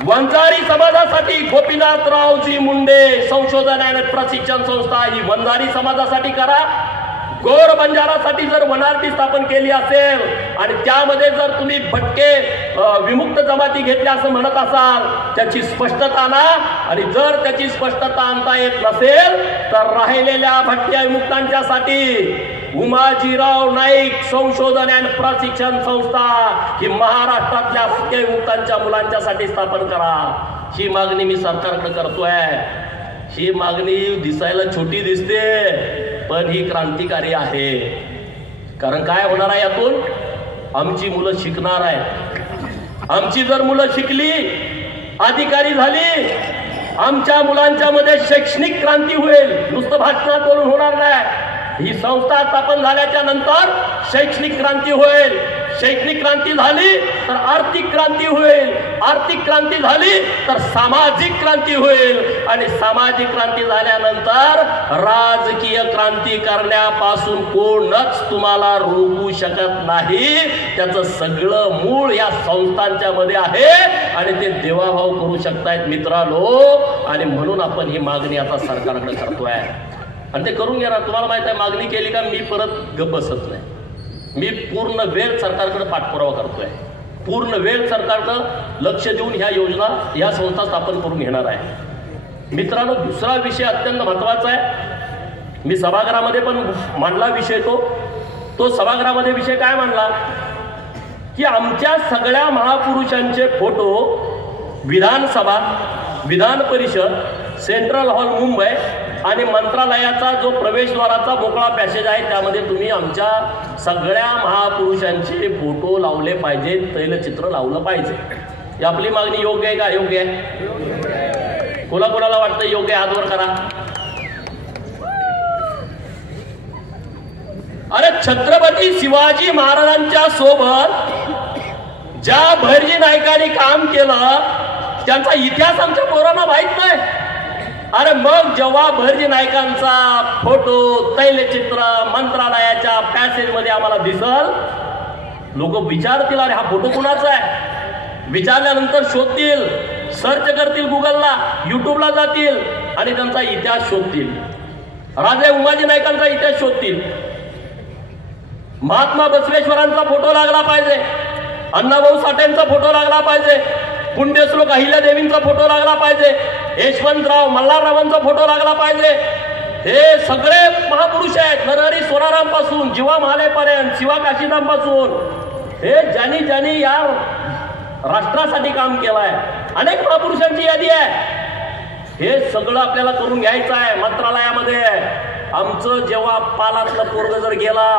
वंजारी समाजासाठी गोपीनाथरावजी मुंडे संशोधन आणि प्रशिक्षण संस्था ही वंजारी समाजासाठी करा. गोर बंजारासाठी जर वनारटी स्थापन केली असेल आणि त्यामध्ये जर तुम्ही भटके विमुक्त जमाती घेतल्या असं म्हणत असाल, त्याची स्पष्टता आणा. आणि जर त्याची स्पष्टता आणता येत नसेल तर राहिलेल्या भटक्या विमुक्तांच्यासाठी उमाजीराव नाईक संशोधन आणि प्रशिक्षण संस्था ही महाराष्ट्रातल्या भटक्या विमुक्तांच्या मुलांच्यासाठी स्थापन करा. ही मागणी मी सरकारकडे करतोय. ही मागणी दिसायला छोटी दिसते, पण ही क्रांतिकारी आहे. कारण काय होणार आहे यातून? आमची मुलं शिकणार आहेत. आमची जर मुलं शिकली, अधिकारी झाली, आमच्या मुलांच्या मध्ये शैक्षणिक क्रांती होईल. नुसतं भाषणातून होणार नाही. ही संस्था स्थापन झाल्याच्या नंतर शैक्षणिक क्रांती होईल. शैक्षणिक क्रांती झाली तर आर्थिक क्रांती होईल. आर्थिक क्रांती झाली तर सामाजिक क्रांती होईल. आणि सामाजिक क्रांती झाल्यानंतर राजकीय क्रांती करण्यापासून कोणच तुम्हाला रोखू शकत नाही. त्याचं सगळं मूळ या संस्थांच्या मध्ये आहे आणि ते देवाभाऊ करू शकतायत मित्रांनो. आणि म्हणून आपण ही मागणी आता सरकारकडे करतोय आणि ते करून घ्या ना. तुम्हाला माहित आहे, मागणी केली का मी परत गप्प बसत नाही. मी पूर्ण वेळ सरकारकडे पाठपुरावा करतोय. पूर्ण वेळ सरकारकडं लक्ष देऊन ह्या योजना, ह्या संस्था स्थापन करून घेणार आहे. मित्रांनो, दुसरा विषय अत्यंत महत्वाचा आहे. मी सभागृहामध्ये पण मांडला विषय तो सभागृहामध्ये विषय काय मांडला की आमच्या सगळ्या महापुरुषांचे फोटो विधानसभा, विधान परिषद, सेंट्रल हॉल मुंबई आणि मंत्रालयाचा जो प्रवेशद्वाराचा मोकळा पॅसेज आहे त्यामध्ये तुम्ही आमच्या सगळ्या महापुरुषांचे फोटो लावले पाहिजेत, तैलचित्र लावलं पाहिजे. ही आपली मागणी योग्य आहे का? योग्य आहे. कोणाकोणाला वाटतं योग्य आहे? हात वर करा. अरे छत्रपती शिवाजी महाराजांच्या सोबत ज्या भैरजी नायकांनी काम केलं त्यांचा इतिहास आमच्या पोरांना माहित नाही. अरे मग जेव्हा भैरजी नायकांचा फोटो तैलचित्र मंत्रालयाच्या पॅसेज मध्ये आम्हाला दिसल, लोक विचारतील अरे हा फोटो कुणाचा आहे. विचारल्यानंतर शोधतील, सर्च करतील, गुगलला युट्यूबला जातील आणि त्यांचा इतिहास शोधतील. राजे उमाजी नायकांचा इतिहास शोधतील. महात्मा बसवेश्वरांचा फोटो लागला पाहिजे, अण्णाभाऊ साठेंचा फोटो लागला पाहिजे, पुण्यश्लोक अहिल्यादेवींचा फोटो लागला पाहिजे, यशवंतराव मल्हाररावांचा फोटो लागला पाहिजे. हे सगळे महापुरुष आहेत. नरहरी सोनाराम पासून जीवा महालेपर्यंत, शिवा काशीदाम पासून हे ज्यांनी ज्यांनी या राष्ट्रासाठी काम केलंय, अनेक महापुरुषांची यादी आहे. हे सगळं आपल्याला करून घ्यायचं आहे. मंत्रालयामध्ये आमचं जेव्हा पालातलं पोरग जर गेला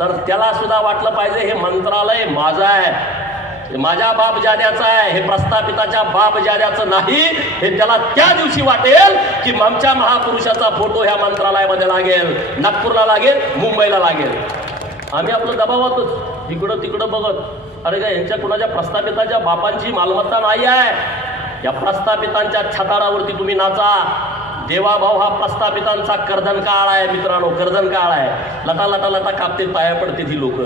तर त्याला सुद्धा वाटलं पाहिजे हे मंत्रालय माझं आहे, माझ्या बाप जाद्याचं आहे, हे प्रस्थापिताच्या बाप जाद्याचं नाही. हे त्याला त्या दिवशी वाटेल की आमच्या महापुरुषाचा फोटो ह्या मंत्रालयामध्ये लागेल, नागपूरला लागेल, मुंबईला लागेल. आम्ही आपलं दबावातच इकडं तिकडं बघत, अरे का यांच्या कुणाच्या प्रस्थापिताच्या बापांची मालमत्ता नाही आहे. या प्रस्थापितांच्या छताडावरती तुम्ही नाचा. देवाभाऊ हा प्रस्थापितांचा कर्दन काळ आहे मित्रांनो, कर्दन काळ आहे. लटा लटा लटा कापते, पाया पडते ही लोक.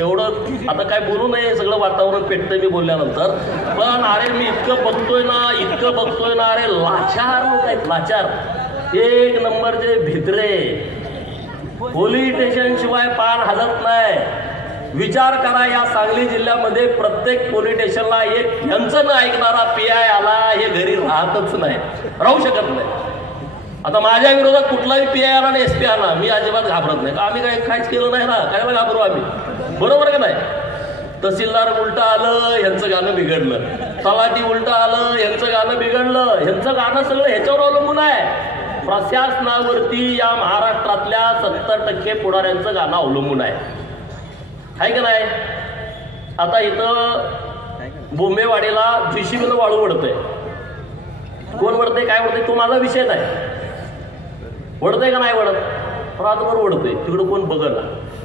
एवढं आता काय बोलू नये, सगळं वातावरण पेटतंय मी बोलल्यानंतर. पण अरे मी इतकं बघतोय ना, अरे लाचार लोक आहेत, लाचार. एक नंबरचे भित्रे, पोलीस स्टेशन शिवाय पान हलत नाही. विचार करा, या सांगली जिल्ह्यामध्ये प्रत्येक पोलीस स्टेशनला एक यांचं न ऐकणारा PI आला, हे घरी राहतच नाही, राहू शकत नाही. आता माझ्या विरोधात कुठलाही PI आला आणि SP आला, मी अजिबात घाबरत नाही. आम्ही काय काहीच केलं नाही ना, काय घाबरू आम्ही, बरोबर का नाही. तहसीलदार उलट आलं, यांचं गाणं बिघडलं. तलाठी उलट आलं, यांचं गाणं बिघडलं. यांचं गाणं सगळं ह्याच्यावर अवलंबून आहे. प्रशासनावरती या महाराष्ट्रातल्या 70% पुढाऱ्यांचं गाणं अवलंबून आहे का नाही. आता इथं बोंबेवाडीला JCB वाळू वडतंय. कोण वडतंय, काय वडतंय, तो माझा विषय नाही. वडतंय का नाही वडत, रातभर वडतंय, तिकडं कोण बघलं.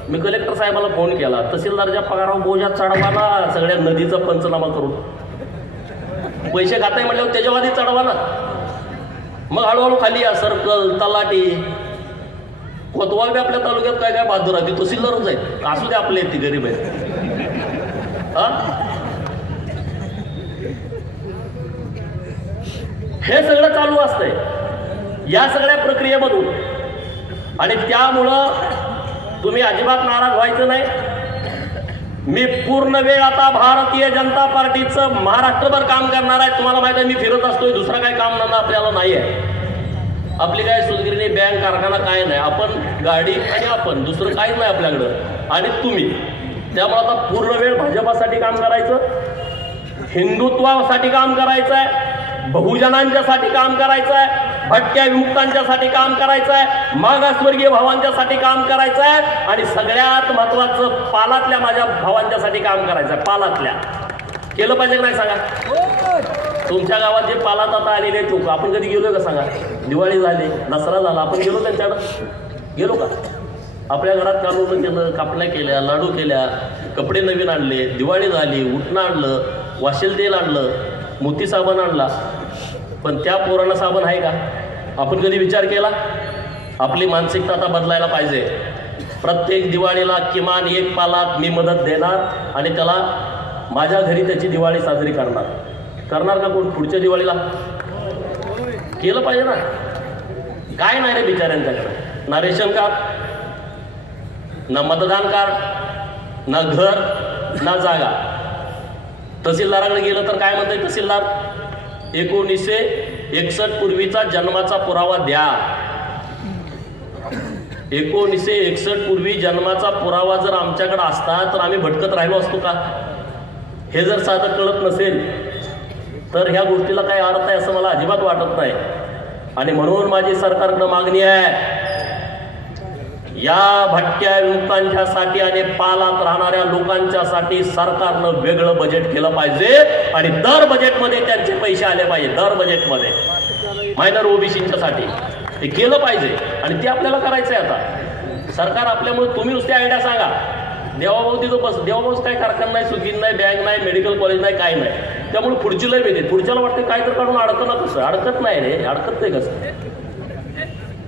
मी कलेक्टर साहेबाला फोन केला, तहसीलदारच्या पगारावर बोजा चढवा ना, सगळ्या नदीचा पंचनामा करून. पैसे खाताय म्हटल्यावर त्याच्या आधी चढवा ना. मग हळूहळू खाली या सर्कल, तलाठी, कोतवाल बी आपल्या तालुक्यात काय काय बहादूर आहे, तहसीलदारच आहेत. असू दे, आपले ती गरीब आहेत. हे सगळं चालू असतंय या सगळ्या प्रक्रियेमधून. आणि त्यामुळं तुम्ही अजिबात नाराज व्हायचं नाही. मी पूर्ण वेळ आता भारतीय जनता पार्टीचं महाराष्ट्रभर काम करणार आहे. तुम्हाला माहिती आहे मी फिरत असतोय, दुसरा काही काम धंदा आपल्याला नाही आहे. आपली काय सुलगिरणी बँक कारखाना काय नाही, आपण गाडी आणि आपण दुसरं काहीच नाही आपल्याकडं, आणि तुम्ही. त्यामुळे आता पूर्ण वेळ भाजपासाठी काम करायचं, हिंदुत्वासाठी काम करायचं आहे, बहुजनांच्यासाठी काम करायचं आहे, भटक्या विमुक्तांच्यासाठी काम करायचं आहे, मागासवर्गीय भावांच्यासाठी काम करायचं आहे, आणि सगळ्यात महत्वाचं पालातल्या माझ्या भावांच्यासाठी काम करायचं आहे. पालातल्या केलं पाहिजे का नाही सांगा. तुमच्या गावात जे पालात आता आलेले लोक, आपण कधी गेलोय का सांगा. दिवाळी झाली, दसरा झाला, आपण गेलो त्यांच्याकडं, गेलो का. आपल्या घरात कालवण केलं, कापण्या केल्या, लाडू केल्या, कपडे नवीन आणले, दिवाळी झाली, उठणं आणलं, वाशेल तेल आणलं, मोती साबण आणला. पण त्या पोरांना साबण आहे का. आपण कधी विचार केला. आपली मानसिकता आता बदलायला पाहिजे. प्रत्येक दिवाळीला किमान एक पालात मी मदत देणार आणि त्याला माझ्या घरी त्याची दिवाळी साजरी करणार का कोण पुढच्या दिवाळीला. केलं पाहिजे ना. काय नाही रे बिचाऱ्यांच्याकडे, ना रेशन कार्ड, ना मतदान कार्ड, ना घर, ना जागा. तहसीलदाराकडे गेलं तर काय म्हणतंय तहसीलदार, 1961 पूर्वीचा जन्माचा पुरावा द्या. 1961 पूर्वी जन्माचा पुरावा जर आमच्याकडे असता तर आम्ही भटकत राहिलो असतो का. हे जर साधं कळत नसेल तर ह्या गोष्टीला काय अर्थ आहे असं मला अजिबात वाटत नाही. आणि म्हणून माझी सरकारकडे मागणी आहे, या भटक्या लोकांच्यासाठी आणि पालात राहणाऱ्या लोकांच्यासाठी सरकारनं वेगळं बजेट केलं पाहिजे आणि दर बजेटमध्ये त्यांचे पैसे आले पाहिजे. दर बजेटमध्ये मायनर ओबीसींच्यासाठी हे केलं पाहिजे आणि ते आपल्याला करायचंय. आता सरकार आपल्यामुळे तुम्ही नुसती आयडिया सांगा. देवाभाऊ तिथं बस, देवाभाऊच काय कारखाना नाही, सुखीन नाही, बँक नाही, मेडिकल कॉलेज नाही, काय नाही. त्यामुळे पुढची लय भेटेल. पुढच्याला वाटते काय तर काढून अडकणं कसं. अडकत नाही रे, अडकत नाही कसं,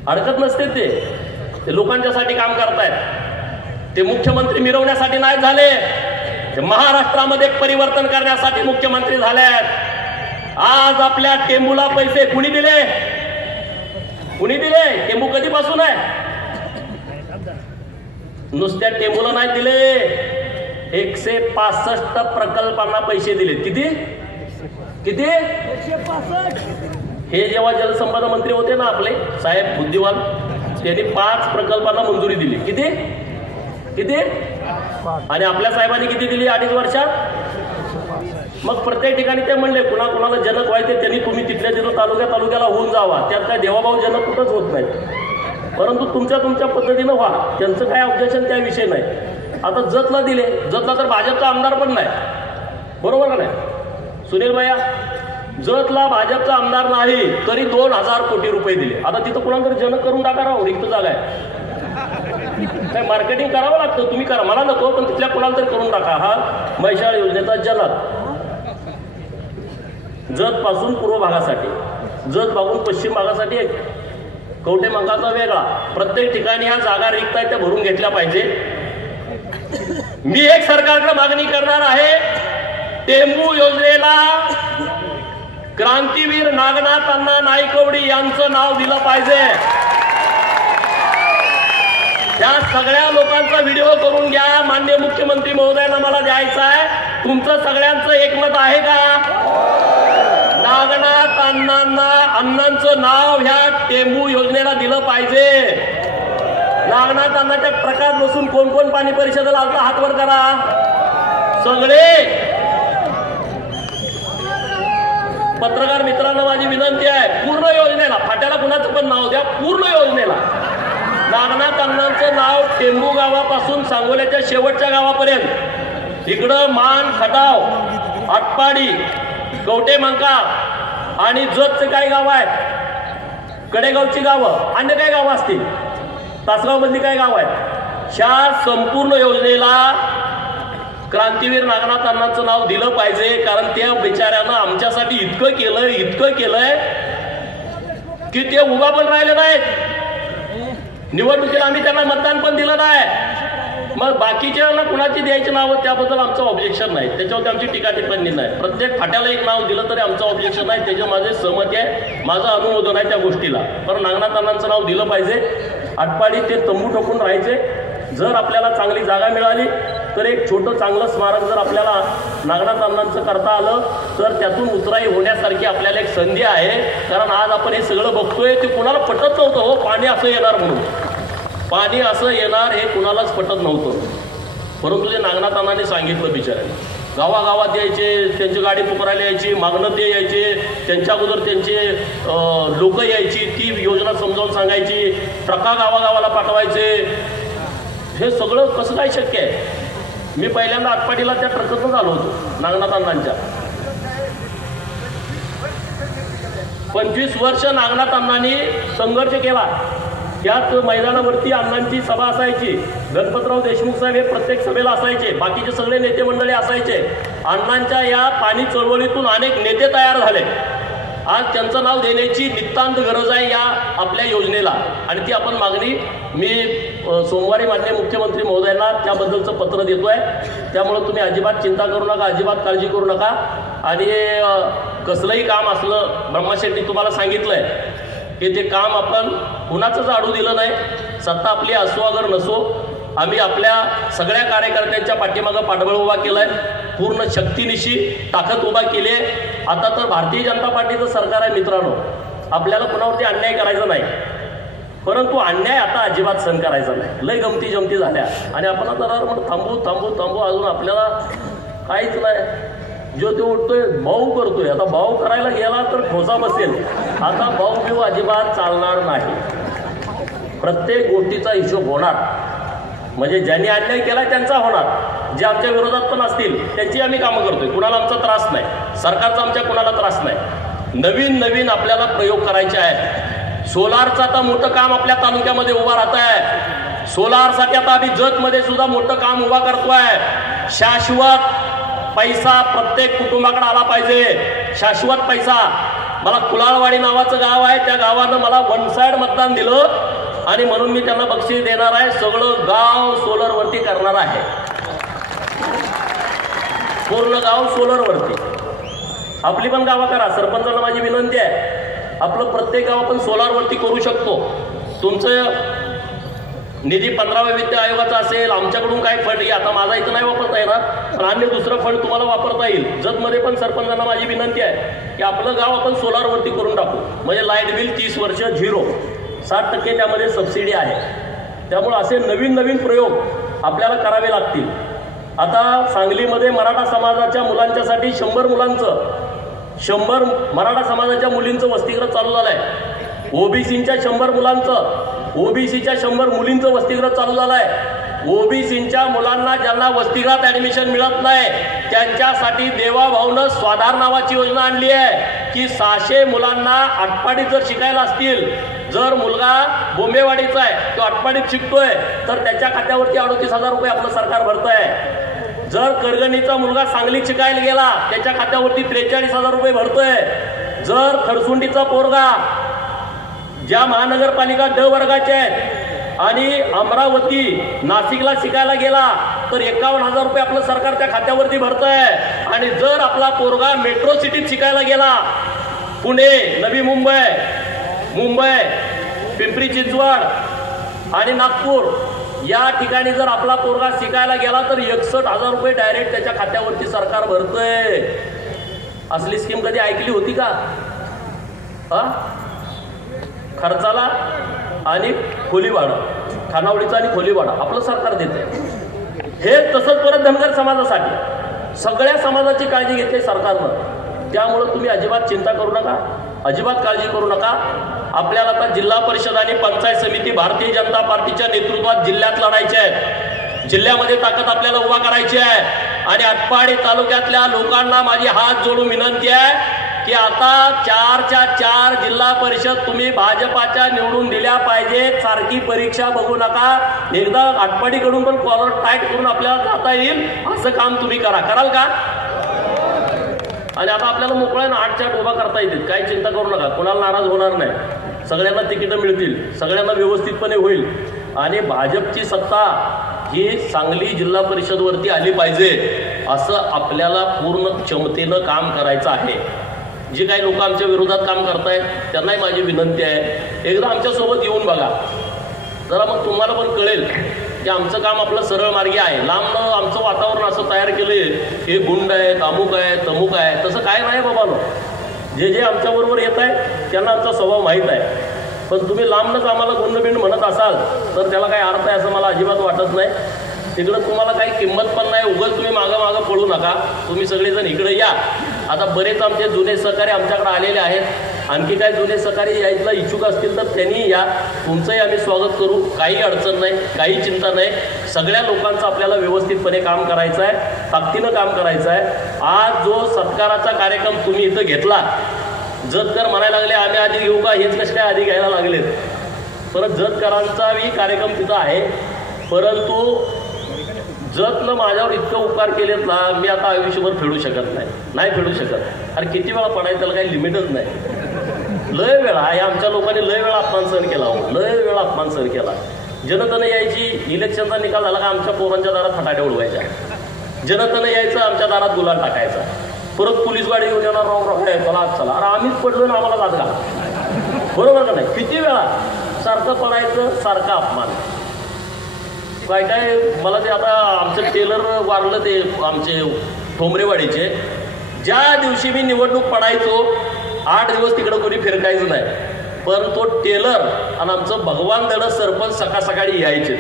अडकत नसते. ते लोकांच्यासाठी काम करतायत. ते मुख्यमंत्री मिरवण्यासाठी नाही झाले, ते महाराष्ट्रामध्ये परिवर्तन करण्यासाठी मुख्यमंत्री झाले आहेत. आज आपल्या टेंबूला पैसे कुणी दिले? कुणी दिले? टेंबू कधीपासून आहे? नुसत्या टेंबूला नाही दिले, 165 प्रकल्पांना पैसे दिले. किती किती? 165. हे जेव्हा जलसंपदा मंत्री होते ना आपले साहेब बुद्धिवान, त्यांनी 5 प्रकल्पांना मंजुरी दिली. किती किती? आणि आपल्या साहेबांनी किती दिली 2.5 वर्षात? मग प्रत्येक ठिकाणी ते म्हणले कुणाला जनक व्हायचे त्यांनी तुम्ही तिथल्या तिथं तालुक्याला होऊन जावा. त्यात काय देवाभाऊ जनक कुठंच होत नाही, परंतु तुमच्या पद्धतीनं व्हा. त्यांचं काय ऑब्जेक्शन त्याविषयी नाही. आता जतला दिले, जतला तर भाजपचा आमदार पण नाही, बरोबर का नाही सुनील भैया? जतला भाजपचा आमदार नाही तरी 2000 कोटी रुपये दिले. आता तिथं कुणाला तरी जनक करून टाका राव, रिक्त जागा आहे. काय मार्केटिंग करावं लागतं, तुम्ही करा, मला नको, पण तिथल्या कुणाला तरी करून टाका. हा म्हैसाळ योजनेचा जनक जत पासून पूर्व भागासाठी, जत पासून पश्चिम भागासाठी एक, कवठे मंकाळचा वेगळा. प्रत्येक ठिकाणी ह्या जागा रिक्त आहेत त्या भरून घेतल्या पाहिजे. मी एक सरकारकडे मागणी करणार आहे, टेंबू योजनेला क्रांतीवीर नागनाथ अण्णा नाईकवडी यांचं नाव दिलं पाहिजे. त्या सगळ्या लोकांचा व्हिडिओ करून घ्या. माननीय मुख्यमंत्री महोदयांना मला द्यायचं आहे. तुमचं सगळ्यांचं एकमत आहे का? नागनाथ अण्णांचं नाव ह्या टेंबू योजनेला दिलं पाहिजे. नागनाथ अण्णाच्या ट्रकात बसून कोण कोण पाणी परिषदेला आलता हात वर करा. सगळे पत्रकार मित्रांना माझी विनंती आहे, पूर्ण योजनेला, फाट्याला कुणाचं पण नाव द्या, पूर्ण योजनेला नागनाथ अण्णांचं नाव टेंबू गावापासून सांगोल्याच्या शेवटच्या गावापर्यंत, इकडं मान, खटाव, आटपाडी, कवठे मंकाळ आणि जतचे काही गाव आहेत, कडेगावची गावं, अन्य काही गावं असतील, तासगाव मधली काही गाव आहेत, ह्या संपूर्ण योजनेला क्रांतीवीर नागनाथ अण्णांचं नाव दिलं पाहिजे. कारण त्या बिचाऱ्यानं आमच्यासाठी इतकं केलंय की ते उभा पण राहिले नाहीत. निवडणुकीला आम्ही त्यांना मतदान पण दिलं नाही. मग बाकीच्या कुणाची द्यायची नावं त्याबद्दल आमचं ऑब्जेक्शन नाही, त्याच्यावरती आमची टीका टिप्पणी नाही. प्रत्येक फाट्याला एक नाव दिलं तरी आमचं ऑब्जेक्शन नाही, त्याच्या माझे सहमती आहे, माझं अनुमोदन आहे त्या गोष्टीला. पण नागनाथ अण्णांचं नाव दिलं पाहिजे. आटपाडी ते तंबू ठोकून राहायचे. जर आपल्याला चांगली जागा मिळाली तर एक छोटं चांगलं स्मारक जर आपल्याला नागनाथ अण्णांचं करता आलं तर त्यातून उतराई होण्यासारखी आपल्याला एक संधी आहे. कारण आज आपण हे सगळं बघतोय, ते कुणाला पटत नव्हतं हो, पाणी असं येणार म्हणून. पाणी असं येणार हे कुणालाच पटत नव्हतं, परंतु ते नागनाथ अण्णांनी सांगितलं बिचाऱ्याने. गावागावात यायचे, त्यांची गाडी पुकारायला यायची, मागणं ते यायचे, त्यांच्या अगोदर त्यांचे लोक यायची, ती योजना समजावून सांगायची, ट्रका गावागावाला पाठवायचे. हे सगळं कसं काय शक्य आहे? मी पहिल्यांदा आटपाडीला त्या ट्रकतच आलो होतो नागनाथ अण्णांच्या. 25 वर्ष नागनाथ अण्णांनी संघर्ष केला. त्याच मैदानावरती अण्णांची सभा असायची. गणपतराव देशमुख साहेब हे प्रत्येक सभेला असायचे, बाकीचे सगळे नेते मंडळी असायचे. अण्णांच्या या पाणी चळवळीतून अनेक नेते तयार झाले. आज त्यांचं नाव देण्याची नितांत गरज आहे या आपल्या योजनेला, आणि ती आपण मागणी मी सोमवारी माननीय मुख्यमंत्री महोदयांना त्याबद्दलचं पत्र देतोय. त्यामुळे तुम्ही अजिबात चिंता करू नका, अजिबात काळजी करू नका. आणि कसलंही काम असलं, ब्रह्मशेट्टी तुम्हाला सांगितलंय की ते काम आपण कुणाचंच आडू दिलं नाही. सत्ता आपली असो अगर नसो, आम्ही आपल्या सगळ्या कार्यकर्त्यांच्या पाठीमागं पाठबळ उभा केलंय, पूर्ण शक्तीनिशी ताकद उभा केली आहे. आता तर भारतीय जनता पार्टीचं सरकार आहे मित्रांनो, आपल्याला कुणावरती अन्याय करायचा नाही, परंतु अन्याय आता अजिबात सहन करायचा नाही. लय गमती जमती झाल्या आणि आपण आता म्हणून थांबू अजून आपल्याला काहीच नाही. जो ते उठतोय भाऊ करतोय, आता भाऊ करायला गेला तर ठोसा बसेल. आता भाऊ अजिबात चालणार नाही. प्रत्येक गोष्टीचा हिशोब होणार. म्हणजे ज्यांनी अन्याय केला त्यांचा होणार, जे आमच्या विरोधात पण असतील त्यांची आम्ही कामं करतोय. कुणाला आमचा त्रास नाही, सरकारचा आमच्या कुणाला त्रास नाही. नवीन नवीन आपल्याला प्रयोग करायचे आहेत. सोलारचं आता मोठं काम आपल्या तालुक्यामध्ये उभा राहत आहे. सोलारसाठी आता आम्ही जतमध्ये सुद्धा मोठं काम उभा करतोय. शाश्वत पैसा प्रत्येक कुटुंबाकडे आला पाहिजे, शाश्वत पैसा. मला कुलाळवाडी नावाचं गाव आहे, त्या गावानं मला वन साइड मतदान दिलं आणि म्हणून मी त्यांना बक्षीस देणार आहे. सगळं गाव सोलरवरती करणार आहे, पूर्ण गाव सोलरवरती. आपली पण गावं करा. सरपंचांना माझी विनंती आहे, आपलं प्रत्येक गाव आपण सोलारवरती करू शकतो. तुमचं निधी 15व्या वित्त आयोगाचा असेल, आमच्याकडून काय फंड घ्या. आता माझा इथं नाही वापरता येणार, पण अन्य दुसरं फंड तुम्हाला वापरता येईल. जतमध्ये पण सरपंचांना माझी विनंती आहे की आपलं गाव आपण सोलारवरती करून टाकू. म्हणजे लाईट बिल 30 वर्ष 0, 60% त्यामध्ये सबसिडी आहे. त्यामुळे असे नवीन नवीन प्रयोग आपल्याला करावे लागतील. आता सांगलीमध्ये मराठा समाजाच्या मुलांच्यासाठी 100 मुलांचं 100 मराठा समाजाच्या मुलींचं वसतिगृह चालू झालंय. ओबीसीच्या 100 मुलांचं, ओबीसीच्या 100 मुलींचं वसतिगृह चालू झालंय. ओबीसीच्या मुलांना ज्यांना वसतिगृहात ऍडमिशन मिळत नाही त्यांच्यासाठी देवाभाऊनं स्वाधार नावाची योजना आणली आहे की 600 मुलांना आटपाडीत जर शिकायला असतील, जर मुलगा बोंबेवाडीचा आहे तो आटपाडीत शिकतोय तर त्याच्या खात्यावरती 38,000 रुपये आपलं सरकार भरत आहे. जर करगणीचा मुलगा सांगलीत शिकायला गेला त्याच्या खात्यावरती 43,000 रुपये भरतोय. जर खरसुंडीचा पोरगा ज्या महानगरपालिका ड वर्गाचे आहेत आणि अमरावती नाशिकला शिकायला गेला तर 51,000 रुपये आपलं सरकार त्या खात्यावरती भरत आहे. आणि जर आपला पोरगा मेट्रो सिटीत शिकायला गेला, पुणे, नवी मुंबई, मुंबई, पिंपरी चिंचवड आणि नागपूर या ठिकाणी जर आपला पोरगा शिकायला गेला तर 61,000 रुपये डायरेक्ट त्याच्या खात्यावरती सरकार भरतंय. असली स्कीम कधी ऐकली होती का? खर्चाला आणि खोलीभाडं, खानावळीचं आणि खोलीभाडं आपलं सरकार देते. हे तसंच परत धनगर समाजासाठी सगळ्या समाजाची काळजी घेते सरकारनं. त्यामुळं तुम्ही अजिबात चिंता करू नका, अजिबात काळजी करू नका. आपल्याला आता जिल्हा परिषद आणि पंचायत समिती भारतीय जनता पार्टीच्या नेतृत्वात जिल्ह्यात लढायचे आहेत. जिल्ह्यामध्ये ताकद आपल्याला उभा करायची आहे. आणि आटपाडी तालुक्यातल्या लोकांना माझी हात जोडून विनंती आहे की आता 4च्या 4 जिल्हा परिषद तुम्ही भाजपाच्या निवडून दिल्या पाहिजेत. सारखी परीक्षा बघू नका. एकदा आटपाडीकडून पण कॉलर टाईट करून आपल्याला जाता येईल असं काम तुम्ही कराल का? आणि आता आपल्याला मोकळ्यानं 8 उभा करता येतील, काही चिंता करू नका. कोणाला नाराज होणार नाही. सगळ्यांना तिकीटं मिळतील, सगळ्यांना व्यवस्थितपणे होईल. आणि भाजपची सत्ता ही सांगली जिल्हा परिषदवरती आली पाहिजे असं आपल्याला पूर्ण क्षमतेनं काम करायचं आहे. जे काही लोक आमच्या विरोधात काम करतायत त्यांनाही माझी विनंती आहे, एकदा आमच्यासोबत येऊन बघा जरा, मग तुम्हाला पण कळेल की आमचं काम आपलं सरळ मार्गी आहे. लांबनं आमचं वातावरण असं तयार केलंय हे गुंड आहेत, अमुक आहे, तमुक आहे, तसं काय नाही बाबानो. जे आमच्याबरोबर येत आहे त्यांना आमचा स्वभाव माहीत आहे. पण तुम्ही लांबनंच आम्हाला गुंडबिंड म्हणत असाल तर त्याला काही अर्थ आहे असं मला अजिबात वाटत नाही. तिकडं तुम्हाला काही किंमत पण नाही. उगाच तुम्ही मागं पळू नका. तुम्ही सगळेजण इकडे या. आता बरेच आमचे जुने सहकारी आमच्याकडे आलेले आहेत. आणखी काय जुने सहकारी यायला इच्छुक असतील तर त्यांनी या. तुमचंही आम्ही स्वागत करू. काही अडचण नाही, काही चिंता नाही. सगळ्या लोकांचं आपल्याला व्यवस्थितपणे काम करायचं आहे, ताकदीनं काम करायचं आहे. आज जो सत्काराचा कार्यक्रम तुम्ही इथं घेतला, जतकर म्हणायला लागले आम्ही आधी घेऊ का, हेच कसे काय आधी घ्यायला लागलेत. परत जतकरांचाही कार्यक्रम तिथं आहे. परंतु जतनं माझ्यावर इतकं उपकार केलेत ना, मी आता आयुष्यभर फेडू शकत नाही फेडू शकत. अरे किती वेळा पडायचं त्याला काही लिमिटच नाही. लय वेळा हे आमच्या लोकांनी लय वेळा अपमान सहन केला, लय वेळा अपमान सहन केला. जनतेनं यायची, इलेक्शनचा निकाल झाला का आमच्या पोरांच्या दारात फटाके उडवायच्या. जनतेनं यायचं, आमच्या दारात गुलाल टाकायचा. परत पोलीस गाडी घेऊन येणार, चला अरे आम्हीच पडलो ना, आम्हाला जात घाला. बरोबर का नाही? किती वेळा सारखं पडायचं, सारखं अपमान. काय मला ते आता आमचं टेलर वारलं ते आमचे ठोंबरेवाडीचे, ज्या दिवशी मी निवडणूक पडायचो 8 दिवस तिकडं कोणी फिरकायचं नाही. पण तो टेलर आणि आमचं भगवान दड सरपंच सकाळी यायचे.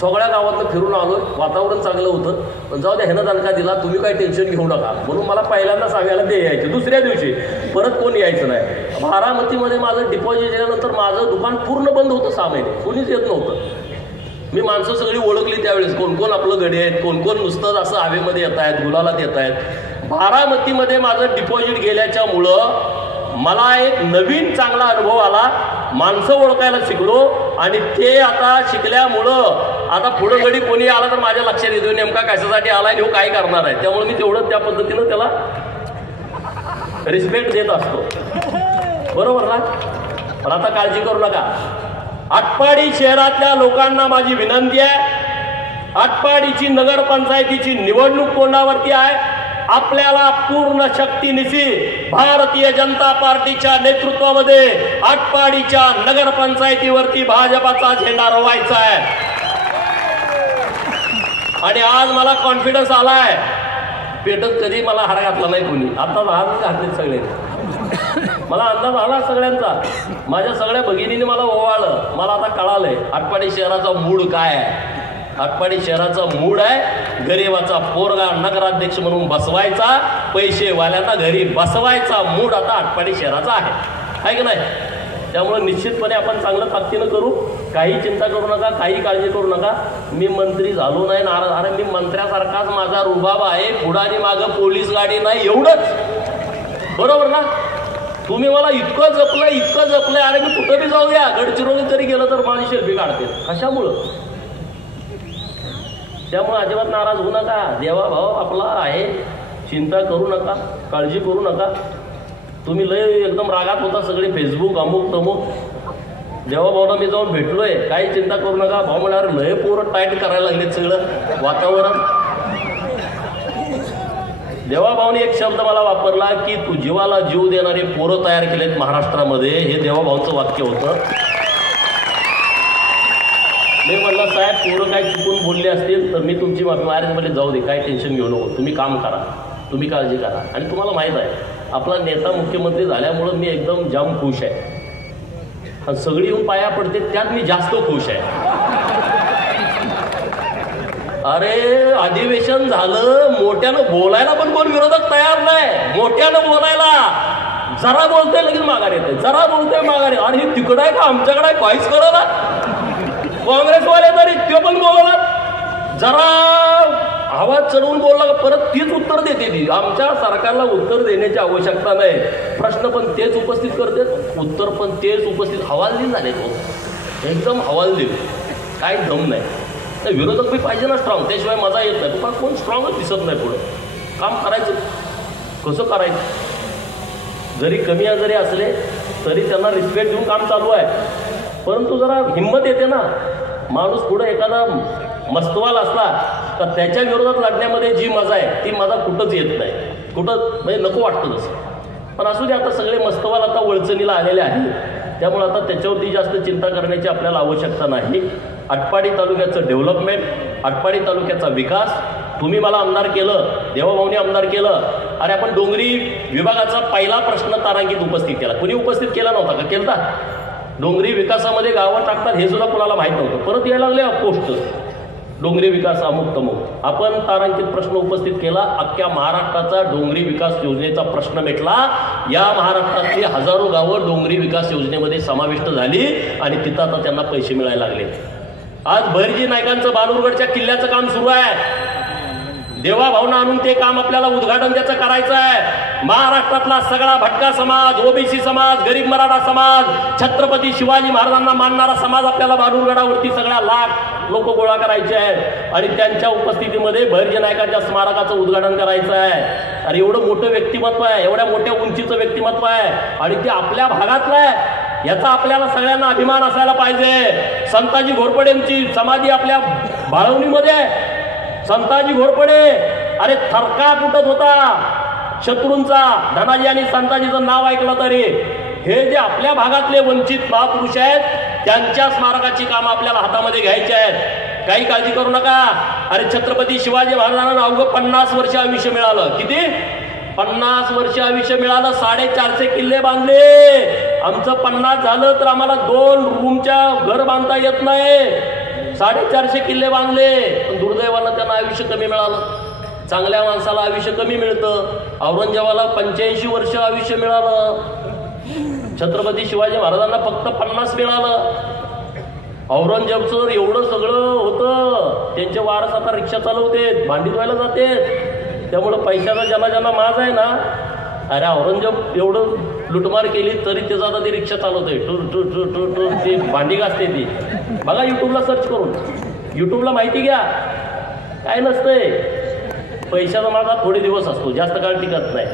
सगळ्या गावातनं फिरून आलो, वातावरण चांगलं होतं. पण जाऊ द्या, ह्यानं दणका दिला, तुम्ही काही टेन्शन घेऊ नका म्हणून मला पहिल्यांदा सांगायला ते यायचे. दुसऱ्या दिवशी परत कोण यायचं नाही. बारामतीमध्ये माझं डिपॉझिट दिल्यानंतर माझं दुकान पूर्ण बंद होतं 6 महिने, कोणीच येत नव्हतं. मी माणसं सगळी ओळखली त्यावेळेस, कोण कोण आपलं गडी आहेत, कोण कोण नुसतं असं हवेमध्ये येत आहेत, गुलालात येत आहेत. बारामतीमध्ये माझं डिपॉझिट गेल्याच्यामुळं मला एक नवीन चांगला अनुभव आला, माणसं ओळखायला शिकलो. आणि ते आता शिकल्यामुळं आता पुढं गडी कोणी आला तर माझ्या लक्षात येतो नेमका कशासाठी आला आणि काय करणार आहे. त्यामुळे मी तेवढं त्या पद्धतीनं त्याला रिस्पेक्ट देत असतो, बरोबर ना. पण आता काळजी करू नका. आटपाडी शहरातल्या लोकांना माझी विनंती आहे, आटपाडीची नगरपंचायतीची निवडणूक तोंडावरती आहे. आपल्याला पूर्ण शक्तीनिशी भारतीय जनता पार्टीच्या नेतृत्वामध्ये आटपाडीच्या नगरपंचायतीवरती भाजपाचा झेंडा रोवायचा आहे. आणि आज मला कॉन्फिडन्स आलाय, पेटत कधी मला हार घातला नाही कोणी, आता आज घातले सगळे. मला अंदाज आला सगळ्यांचा, माझ्या सगळ्या भगिनीने मला ओवाळलं. मला आता कळालंय आटपाडी शहराचा मूड काय आहे. आटपाडी शहराचा मूड आहे गरिबाचा पोरगा नगराध्यक्ष म्हणून बसवायचा, पैसेवाल्यांना घरी बसवायचा मूड आता आटपाडी शहराचा आहे की नाही. त्यामुळे निश्चितपणे आपण चांगलं ताकदीनं करू, काही चिंता करू नका, काही काळजी करू नका. मी मंत्री झालो नाही नाराज, अरे मी मंत्र्यासारखाच माझा रुबाब आहे, पुढं आणि मागं पोलीस गाडी नाही, एवढंच, बरोबर ना. तुम्ही मला इतकं जपलंय, अरे मी कुठं बी जाऊ द्या, गडचिरोली तरी गेलं तर माझी सेल्फी काढते, कशामुळं. त्यामुळे अजिबात नाराज होऊ नका, देवा भाव आपला आहे, चिंता करू नका, काळजी करू नका. तुम्ही लय एकदम रागात होता सगळे, फेसबुक अमुक तमुक. देवा भाऊला मी जाऊन भेटलोय, काही चिंता करू नका. भाऊ म्हणाल लय पोरं टाईट करायला लागलेत सगळं वातावरण. देवा भाऊने एक शब्द मला वापरला की तू जीवाला जीव देणारे पोरं तयार केलेत महाराष्ट्रामध्ये, हे देवा भाऊचं वाक्य होतं. मी म्हणलं साहेब पोरं काय चुकून बोलले असतील तर मी तुमची माफी मारेमध्ये जाऊ दे, काय टेन्शन घेऊ नको, तुम्ही काम करा, तुम्ही काळजी करा. आणि तुम्हाला माहीत आहे आपला नेता मुख्यमंत्री झाल्यामुळं मी एकदम जाम खुश आहे. आणि सगळी येऊन पाया पडते त्यात मी जास्त खुश आहे. अरे अधिवेशन झालं, मोठ्यानं बोलायला पण कोण विरोधक तयार नाही. मोठ्यानं बोलायला जरा बोलतोय लगेच माघार येते, जरा बोलतोय माघार. आणि हे तिकडं आहे का आमच्याकडे आहे काहीच कळलं. काँग्रेसवाले तरी ते पण बोलणार, जरा आवाज चढवून बोलला परत तीच उत्तर देते ती. आमच्या सरकारला उत्तर देण्याची आवश्यकता नाही, प्रश्न पण तेच उपस्थित करते, उत्तर पण तेच उपस्थित. हवालदिल झाले तो, एकदम हवालदिल, काय दम नाही. तर विरोधक बी पाहिजे ना स्ट्रॉंग, त्याशिवाय मजा येत नाही. पण कोण स्ट्रॉंगच दिसत नाही. पुढं काम करायचं कसं करायचं, जरी कमी आजारी असले तरी त्यांना रिस्पेक्ट देऊन काम चालू आहे. परंतु जरा हिंमत येते ना, माणूस पुढे एखादा मस्तवाल असला तर त्याच्या विरोधात लढण्यामध्ये जी मजा आहे ती मजा कुठंच येत नाही, कुठं म्हणजे नको वाटतं तसं. पण असू दे, आता सगळे मस्तवाल आता वळचणीला आलेले आहेत, त्यामुळे आता त्याच्यावरती जास्त चिंता करण्याची आपल्याला आवश्यकता नाही. आटपाडी तालुक्याचं डेव्हलपमेंट, आटपाडी तालुक्याचा विकास, तुम्ही मला आमदार केलं, देवाभाऊने आमदार केलं. अरे आपण डोंगरी विभागाचा पहिला प्रश्न तारांकित उपस्थित केला, कुणी उपस्थित केला नव्हता का? केलता. डोंगरी विकासामध्ये गावं टाकतात हे सुद्धा कुणाला माहीत नव्हतं, परत यायला लागले पोस्ट डोंगरी विकास अमुक तमुक. आपण तारांकित प्रश्न उपस्थित केला, अख्ख्या महाराष्ट्राचा डोंगरी विकास योजनेचा प्रश्न मिटला. या महाराष्ट्रातली हजारो गावं डोंगरी विकास योजनेमध्ये समाविष्ट झाली आणि तिथं आता त्यांना पैसे मिळायला लागले. आज भैरजी नायकांचं बालुरगडच्या किल्ल्याचं काम सुरू आहे, देवा भावना आणून ते काम आपल्याला उद्घाटन त्याचं करायचं आहे. महाराष्ट्रातला सगळा भटका समाज, ओबीसी समाज, गरीब मराठा समाज, छत्रपती शिवाजी महाराजांना मानणारा समाज आपल्याला बालुरगडावरती सगळ्या लाख लोक गोळा करायचे आहेत आणि त्यांच्या उपस्थितीमध्ये भैरजी नायकांच्या स्मारकाचं उद्घाटन करायचं आहे. अरे एवढं मोठं व्यक्तिमत्व आहे, एवढ्या मोठ्या उंचीचं व्यक्तिमत्व आहे आणि ते आपल्या भागातलं आहे, याचा आपल्याला सगळ्यांना अभिमान असायला पाहिजे. संताजी घोरपडेंची समाधी आपल्या बाळवणीमध्ये आहे. संताजी घोरपडे, अरे थरका फुटत होता शत्रूंचा, धनाजी आणि संताजीचं नाव ऐकलं तरी. हे जे आपल्या भागातले वंचित महापुरुष आहेत त्यांच्या स्मारकाची कामं आपल्याला हातामध्ये घ्यायची आहेत, काही काळजी करू नका. अरे छत्रपती शिवाजी महाराजांना अवघं 50 वर्ष आयुष्य मिळालं. किती? 50 वर्ष आयुष्य मिळालं, 450 किल्ले बांधले. आमचं 50 झालं तर आम्हाला 2 रूमच्या घर बांधता येत नाही. 450 किल्ले बांधले, पण दुर्दैवानं त्यांना आयुष्य कमी मिळालं. चांगल्या माणसाला आयुष्य कमी मिळतं. औरंगजेबाला 85 वर्ष आयुष्य मिळालं. छत्रपती शिवाजी महाराजांना फक्त 50 मिळालं. औरंगजेबचं एवढं सगळं होतं, त्यांचे वारस आता रिक्षा चालवते, भांडी धुवायला जाते. त्यामुळं पैशाचा ज्यांना ज्यांना माज आहे ना, अरे औरंगजेब एवढं लुटमार केली तरी त्याचा आता ती रिक्षा चालवते, tour tour tour tour tour ती भांडी घासते ती. बघा युट्यूबला सर्च करून, युट्यूबला माहिती घ्या. काय नसतंय, पैशाचा मागा थोडे दिवस असतो, जास्त काळ टिकत नाही.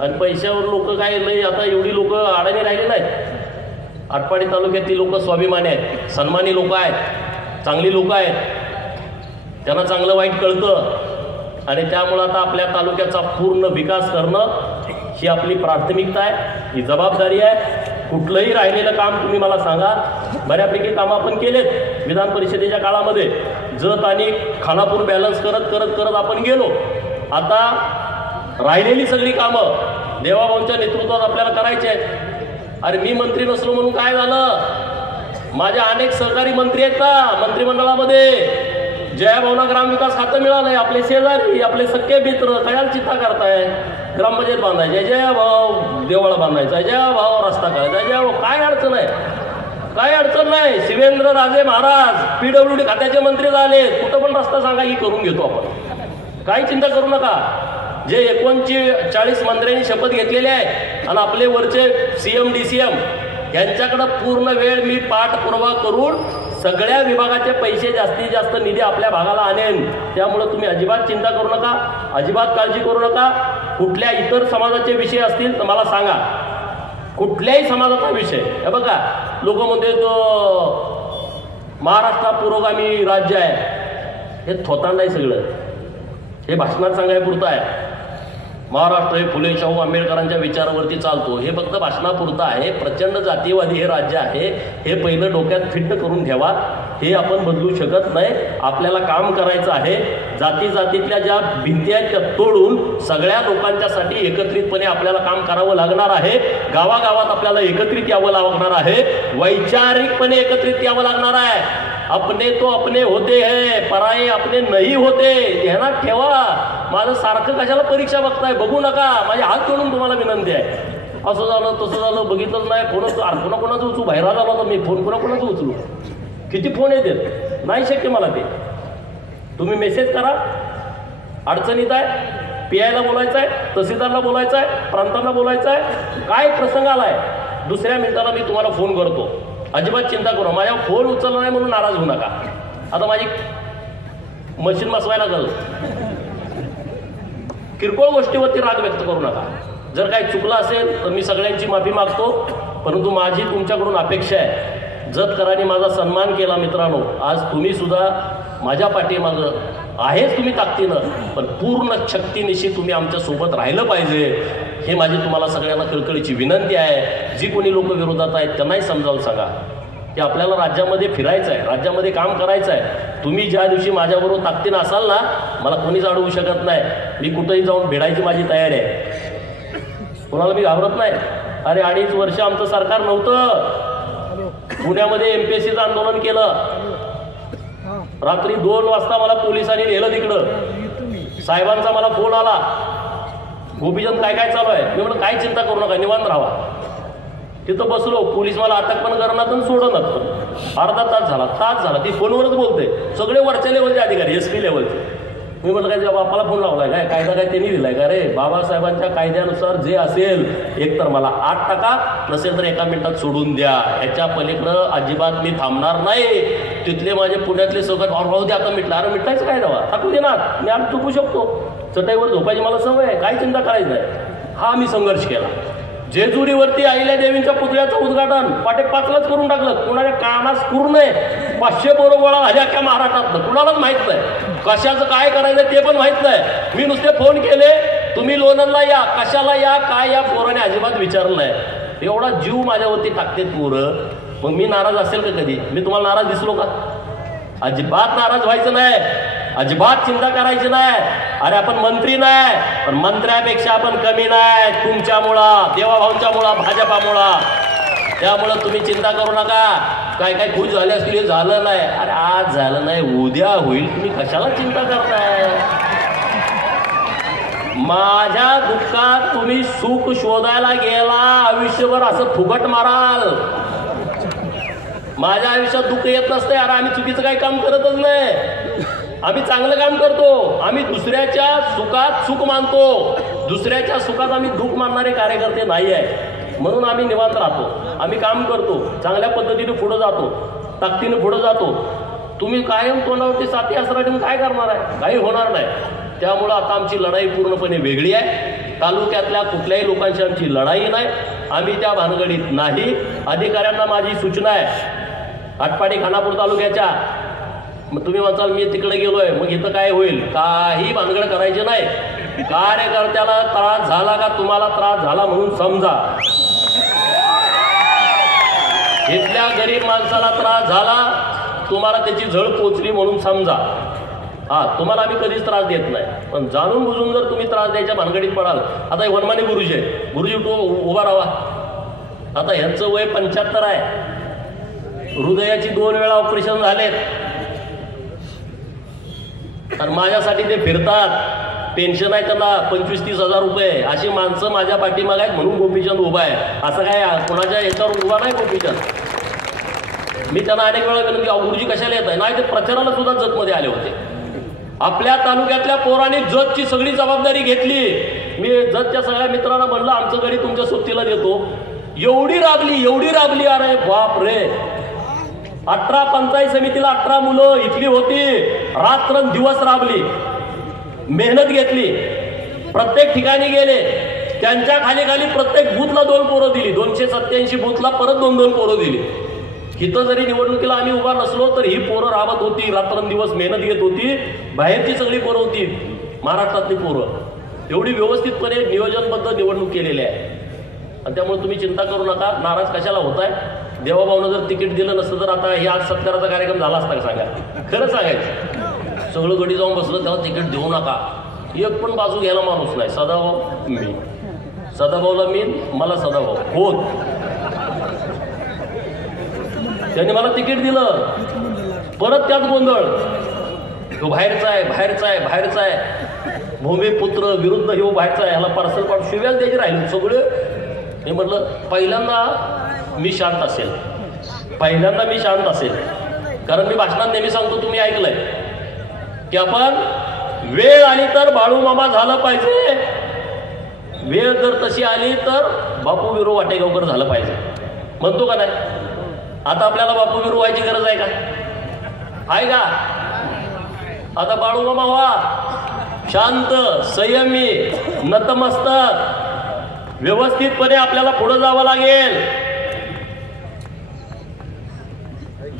आणि पैशावर लोक काय लय आता एवढी लोक अडाणी राहिले नाहीत. आटपाडी तालुक्यातली लोक स्वाभिमानी आहेत, सन्मानी लोक आहेत, चांगली लोक आहेत, त्यांना चांगलं वाईट कळतं. आणि त्यामुळं आता आपल्या तालुक्याचा पूर्ण विकास करणं ही आपली प्राथमिकता आहे, ही जबाबदारी आहे. कुठलंही राहिलेलं काम तुम्ही मला सांगा. बऱ्यापैकी कामं आपण केलेत विधान परिषदेच्या काळामध्ये. जत आणि खानापूर बॅलन्स करत करत करत आपण गेलो. आता राहिलेली सगळी कामं देवाभाऊंच्या नेतृत्वात आपल्याला करायची आहेत. अरे मी मंत्री नसलो म्हणून काय झालं, माझे अनेक सहकारी मंत्री आहेत ना मंत्रिमंडळामध्ये. जयाभाऊंना ग्रामविकास खातं मिळालंय, आपले शेजारी, आपले सख्खे मित्र कशाला चिंता करताय. ग्रामपंचायत बांधायची, जयाभाऊ देवळा बांधायचा, जयाभाऊ रस्ता करायचा, जयाभाऊ काय अडचण आहे, काय अडचण नाही. शिवेंद्र राजे महाराज PWD खात्याचे मंत्री झाले, कुठं पण रस्ता सांगा की करून घेतो आपण, काही चिंता करू नका. जे 39 मंत्र्यांनी शपथ घेतलेले आहे आणि आपले वरचे CM DCM यांच्याकडे पूर्ण वेळ मी पाठपुरावा करून सगळ्या विभागाचे पैसे जास्तीत जास्त निधी आपल्या भागाला आणेन. त्यामुळे तुम्ही अजिबात चिंता करू नका, अजिबात काळजी करू नका. कुठल्या इतर समाजाचे विषय असतील तर मला सांगा, कुठल्याही समाजाचा विषय. हे बघा लोक म्हणते तो महाराष्ट्र पुरोगामी राज्य आहे, हे थोतांड आहे सगळं, हे भाषणात सांगायपुरतं आहे. महाराष्ट्र हे फुले शाहू आंबेडकरांच्या विचारावरती चालतो, हे फक्त भाषणापुरतं आहे. प्रचंड जातीयवादी हे राज्य आहे, हे पहिलं डोक्यात फिट्ट करून ठेवा. हे आपण बदलू शकत नाही. आपल्याला काम करायचं आहे. जाती जातीतल्या ज्या भिंती आहेत त्या तोडून सगळ्या लोकांच्यासाठी एकत्रितपणे आपल्याला काम करावं लागणार आहे. गावागावात आपल्याला एकत्रित यावं लागणार आहे, वैचारिकपणे एकत्रित यावं लागणार आहे. अपने तो अपने होते है, पराये अपने नाही होते, ध्यानात ठेवा. माझं सारखं कशाला परीक्षा बघताय, बघू नका. माझे हात जोडून तुम्हाला विनंती आहे. असं झालं तसं झालं बघितलंच नाही, कोणाकोणाचं उचलू, बाहेर झाला होता मी फोन, कोणाकोणाचं उचलू, किती फोन येतात, नाही शक्य मला ते. तुम्ही मेसेज करा, अडचणीत आहे, PIला बोलायचं आहे, तहसीलदारला बोलायचं आहे, प्रांतांना बोलायचं आहे, काय प्रसंग आलाय, दुसऱ्या मिनिटाला मी तुम्हाला फोन करतो. अजिबात चिंता करू. माझ्या फोन उचलला नाही म्हणून नाराज होऊ नका. आता माझी मशीन बसवायला लागल. किरकोळ गोष्टीवरती राग व्यक्त करू नका. जर काही चुकलं असेल तर मी सगळ्यांची माफी मागतो, परंतु माझी तुमच्याकडून अपेक्षा आहे, जतकरांनी माझा सन्मान केला मित्रांनो, आज तुम्ही सुद्धा माझ्या पाठीमागं आहेच तुम्ही ताकदीनं, पण पूर्ण शक्तीनिशी तुम्ही आमच्या सोबत राहिलं पाहिजे. हे माझी तुम्हाला सगळ्यांना कळकळीची विनंती आहे. जी कोणी लोक विरोधात आहेत त्यांनाही समजावून सांगा की आपल्याला राज्यामध्ये फिरायचं आहे, राज्यामध्ये काम करायचं आहे. तुम्ही ज्या दिवशी माझ्याबरोबर ताकदीनं असाल ना, मला कोणीच अडवू शकत नाही. मी कुठेही जाऊन भिडायची माझी तयारी आहे, कोणाला मी घाबरत नाही. अरे 2.5 वर्ष आमचं सरकार नव्हतं, पुण्यामध्ये MPSCचं आंदोलन केलं. रात्री 2 वाजता मला पोलिसांनी नेलं तिकडं. साहेबांचा मला फोन आला, गोपीचंद काय काय चालू आहे. मी म्हणलं काय चिंता करू नका, निवांत राहा. तिथं बसलो, पोलीस मला अटक पण करणार पण सोडणार पण. अर्धा तास झाला, ती फोनवरच बोलते. सगळे वरच्या लेवलचे अधिकारी, SP लेवलचे. मी म्हटलं काय बापाला फोन लावलाय काय, कायदा काय त्यांनी दिलाय का रे. बाबासाहेबांच्या कायद्यानुसार जे असेल, एक तर मला 8 टाका, नसेल तर 1 मिनिटात सोडून द्या. ह्याच्या पलीकडं अजिबात मी थांबणार नाही. तिथले माझे पुण्यातले सगळं राहू दे, आता मिटलं. अरे मिटायचं काय दावा, टाकू दे ना, मी आज चुकू शकतो. चटाईवर झोपायची मला सवय आहे, काय चिंता करायचं आहे. हा मी संघर्ष केला. जेजुरीवरती अहिल्या देवींच्या पुतळ्याचं उद्घाटन 5:15लाच करून टाकलं. कुणाच्या कानास पूर्ण 500 पोरं गोळा झाली अख्ख्या महाराष्ट्रातलं, कुणालाच माहित नाही. कशाचं काय करायचं ते पण माहित नाही. मी नुसते फोन केले, तुम्ही लोणंदला या, कशाला या, काय या, पोराने अजिबात विचारलं नाही. एवढा जीव माझ्यावरती टाकते पोरं. मग मी नाराज असेल का कधी? मी तुम्हाला नाराज दिसलो का? अजिबात नाराज व्हायचं नाही, अजिबात चिंता करायची नाही. अरे आपण मंत्री नाही, पण मंत्र्यापेक्षा आपण कमी नाही. तुमच्यामुळं, देवाभाऊंच्यामुळं, भाजपामुळं. त्यामुळं तुम्ही चिंता करू नका. काय काय खुश झाले असतील, हे झालं नाही. अरे आज झालं नाही, उद्या होईल. तुम्ही कशाला चिंता करताय? माझ्या दुःखात तुम्ही सुख शोधायला गेला, आयुष्यभर असं फुकट माराल. माझ्या आयुष्यात दुःख येत नसते. अरे आम्ही चुकीचं काही काम करतच नाही, आम्ही चांगलं काम करतो. आम्ही दुसऱ्याच्या सुखात सुख मानतो, दुसऱ्याच्या सुखात आम्ही दुःख मानणारे कार्यकर्ते नाही आहे. म्हणून आम्ही निवांत राहतो, आम्ही काम करतो, चांगल्या पद्धतीने पुढे जातो, ताकदीने पुढे जातो. तुम्ही कायम तोंडावरती साथी असणार काय करणार आहे? काही होणार नाही. त्यामुळं आता आमची लढाई पूर्णपणे वेगळी आहे. तालुक्यातल्या कुठल्याही लोकांची आमची लढाई नाही, आम्ही त्या भानगडीत नाही. अधिकाऱ्यांना माझी सूचना आहे, आटपाडी खानापूर तालुक्याच्या, मग तुम्ही म्हणताल मी तिकडे गेलोय मग इथं काय होईल, काही भानगड करायचे नाही. कार्यकर्त्याला त्रास झाला का तुम्हाला त्रास झाला म्हणून समजा, इथल्या गरीब माणसाला त्रास झाला तुम्हाला त्याची झळ पोचली म्हणून समजा. तुम्हाला आम्ही कधीच त्रास देत नाही, पण जाणून बुजून जर तुम्ही त्रास द्यायच्या भानगडीत पडाल. आता वनमाने गुरुजी आहे, गुरुजी उभा राहा. आता ह्यांचं वय 75 आहे, हृदयाची 2 वेळा ऑपरेशन झालेत आणि माझ्यासाठी ते फिरतात. पेन्शन आहे त्यांना 25-30 हजार रुपये. अशी माणसं माझ्या पाठीमागे आहेत म्हणून गोपीचंद उभा आहे. असं काय कोणाच्या याच्यावर उभा नाही गोपीचंद. मी त्यांना अनेक वेळा विनंती, गुरुजी कशाला येत आहे? नाही, ते प्रचाराला सुद्धा जतमध्ये आले होते. आपल्या तालुक्यातल्या पोरांनी जतची सगळी जबाबदारी घेतली. मी जतच्या सगळ्या मित्रांना म्हणलं आमचं गडी तुमच्या सोबतीला देतो. एवढी राबली अरे बाप रे. 18 पंचायत समितीला 18 मुलं इथली होती, रात्रंदिवस राबली, मेहनत घेतली, प्रत्येक ठिकाणी गेले. त्यांच्या खाली प्रत्येक बूथला 2 पोरं दिली. 287 बूथला परत 2-2 पोरं दिली. इथं जरी निवडणुकीला आम्ही उभा नसलो तर ही पोरं राबत होती, रात्रंदिवस मेहनत घेत होती. बाहेरची सगळी पोरं होती, महाराष्ट्रातली पोरं. एवढी व्यवस्थितपणे नियोजनबद्ध निवडणूक केलेली आहे. आणि त्यामुळे तुम्ही चिंता करू नका. नाराज कशाला होताय? देवाभाऊनं जर तिकीट दिलं नसतं तर आता हे आज सत्काराचा कार्यक्रम झाला असता का सांगा? खरं सांगायचं, सगळं गडी जाऊन बसलं तेव्हा तिकीट देऊ नका. एक पण बाजू घ्यायला माणूस नाही. सदाभाऊ मी, सदाभाऊला मी, मला सदाभाऊ होत. त्यांनी मला तिकीट दिलं, परत त्यात गोंधळ. तो बाहेरचा आहे, भूमिपुत्र विरुद्ध हे बाहेरचा आहे, ह्याला पार्सल पाठ शिव्याच द्यायची राहिली सगळे. मी म्हटलं पहिल्यांदा मी शांत असेल, कारण मी भाषणात नेहमी सांगतो, तुम्ही ऐकलंय की आपण वेळ आली तर बाळू मामा झालं पाहिजे, वेळ जर तशी आली तर बापू विरो वाटेगावकर झालं पाहिजे. म्हणतो का नाही? आता आपल्याला बापू विरो व्हायची गरज आहे का? आहे का? आता बाळू मामा व्हा, शांत, संयमी, नतमस्तक, व्यवस्थितपणे आपल्याला पुढे जावं लागेल.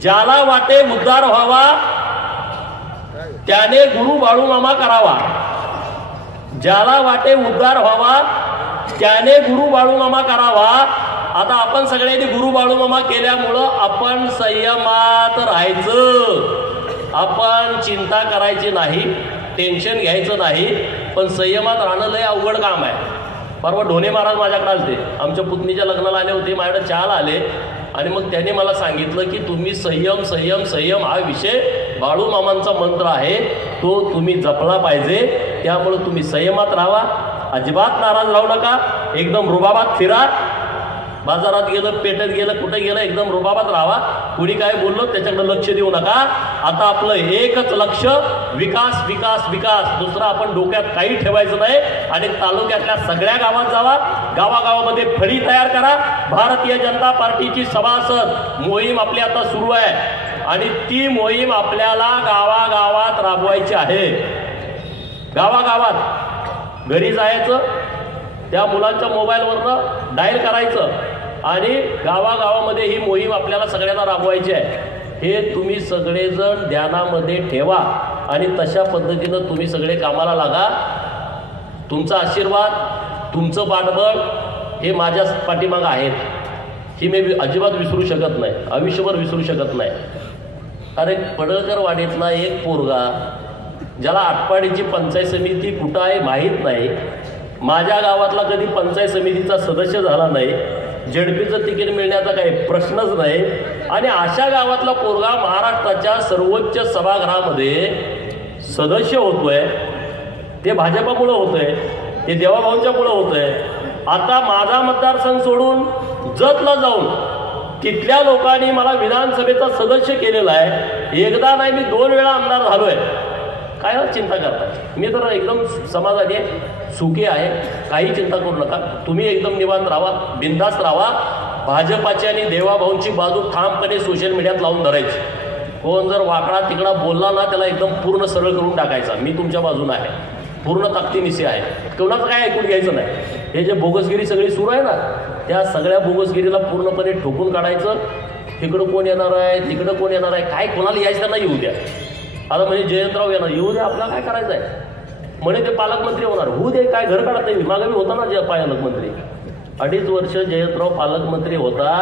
ज्याला वाटे उद्धार व्हावा त्याने गुरु बाळू मामा करावा. ज्याला वाटे उद्धार व्हावा त्याने गुरु बाळू मामा करावा. आता आपण सगळ्यांनी गुरु बाळू मामा केल्यामुळं आपण संयमात राहायचं. आपण चिंता करायची नाही, टेन्शन घ्यायचं नाही, पण संयमात राहणं लय अवघड काम आहे. परवा ढोणे महाराज माझ्याकडे आले, आमच्या पुतणीच्या लग्नाला आले होते, माझ्याकडे चहाला आले आणि मग त्यांनी मला सांगितलं की तुम्ही संयम हा विषय बाळू मामांचा मंत्र आहे, तो तुम्ही जपला पाहिजे. त्यामुळे तुम्ही संयमात राहा, अजिबात नाराज राहू नका, एकदम रुबाबात फिरा. बाजारात गेलं, पेटेत गेलं, कुठे गेलं, एकदम रुबाबात राहा. कुणी काय बोललं त्याच्याकडे लक्ष देऊ नका. आता आपलं एकच लक्ष विकास विकास विकास, दुसरं आपण डोक्यात काही ठेवायचं नाही. आणि तालुक्यातल्या सगळ्या गावात जावा, गावागावामध्ये फळी तयार करा. भारतीय जनता पार्टीची सभासद मोहीम आपली आता सुरू आहे आणि ती मोहीम आपल्याला गावागावात राबवायची आहे. गावागावात घरी जायचं, त्या मुलांच्या मोबाईलवरनं डायल करायचं आणि गावागावामध्ये ही मोहीम आपल्याला सगळ्यांना राबवायची आहे. हे तुम्ही सगळेजण ध्यानामध्ये ठेवा आणि तशा पद्धतीनं तुम्ही सगळे कामाला लागा. तुमचा आशीर्वाद, तुमचं पाठबळ हे माझ्या पाठीमागं आहेत, ही मी अजिबात विसरू शकत नाही, आयुष्यभर विसरू शकत नाही. अरे पडळकर वाडीतला एक पोरगा ज्याला आटपाडीची पंचायत समिती कुठं आहे माहीत नाही, माझ्या गावातला कधी पंचायत समितीचा सदस्य झाला नाही, झेडपीचं तिकीट मिळण्याचा काही प्रश्नच नाही, आणि अशा गावातला पोरगा महाराष्ट्राच्या सर्वोच्च सभागृहामध्ये सदस्य होतोय. ते भाजपामुळं होतोय. हे देवाभाऊंच्या पुढे होतंय. आता माझा मतदारसंघ सोडून जतला जाऊन तिथल्या लोकांनी मला विधानसभेचा सदस्य केलेला आहे. एकदा नाही, मी 2 वेळा आमदार झालोय. काय चिंता करताय? मी तर एकदम समाधानी आहे, सुखी आहे. काही चिंता करू नका. तुम्ही एकदम निवांत राहा, बिनधास्त राहा. भाजपाची आणि देवाभाऊंची बाजू ठामपणे सोशल मीडियात लावून धरायची. कोण जर वाकडा तिकडा बोलला ना, त्याला एकदम पूर्ण सरळ करून टाकायचा. मी तुमच्या बाजून आहे, पूर्ण ताकदीनिशी आहे. कोणाचं काय ऐकून घ्यायचं नाही. हे जे बोगसगिरी सगळी सुरू आहे ना, त्या सगळ्या बोगसगिरीला पूर्णपणे ठोकून काढायचं. तिकडं कोण येणार आहे, तिकडं कोण येणार आहे, काय कोणाला यायचं त्यांना येऊ द्या. आता म्हणजे जयंतराव येणार, येऊ द्या, आपल्याला काय करायचं आहे. म्हणे ते पालकमंत्री होणार, होऊ दे, काय घर काढत नाही. मागे मी होता ना जे पालकमंत्री, 2.5 वर्ष जयंतराव पालकमंत्री होता.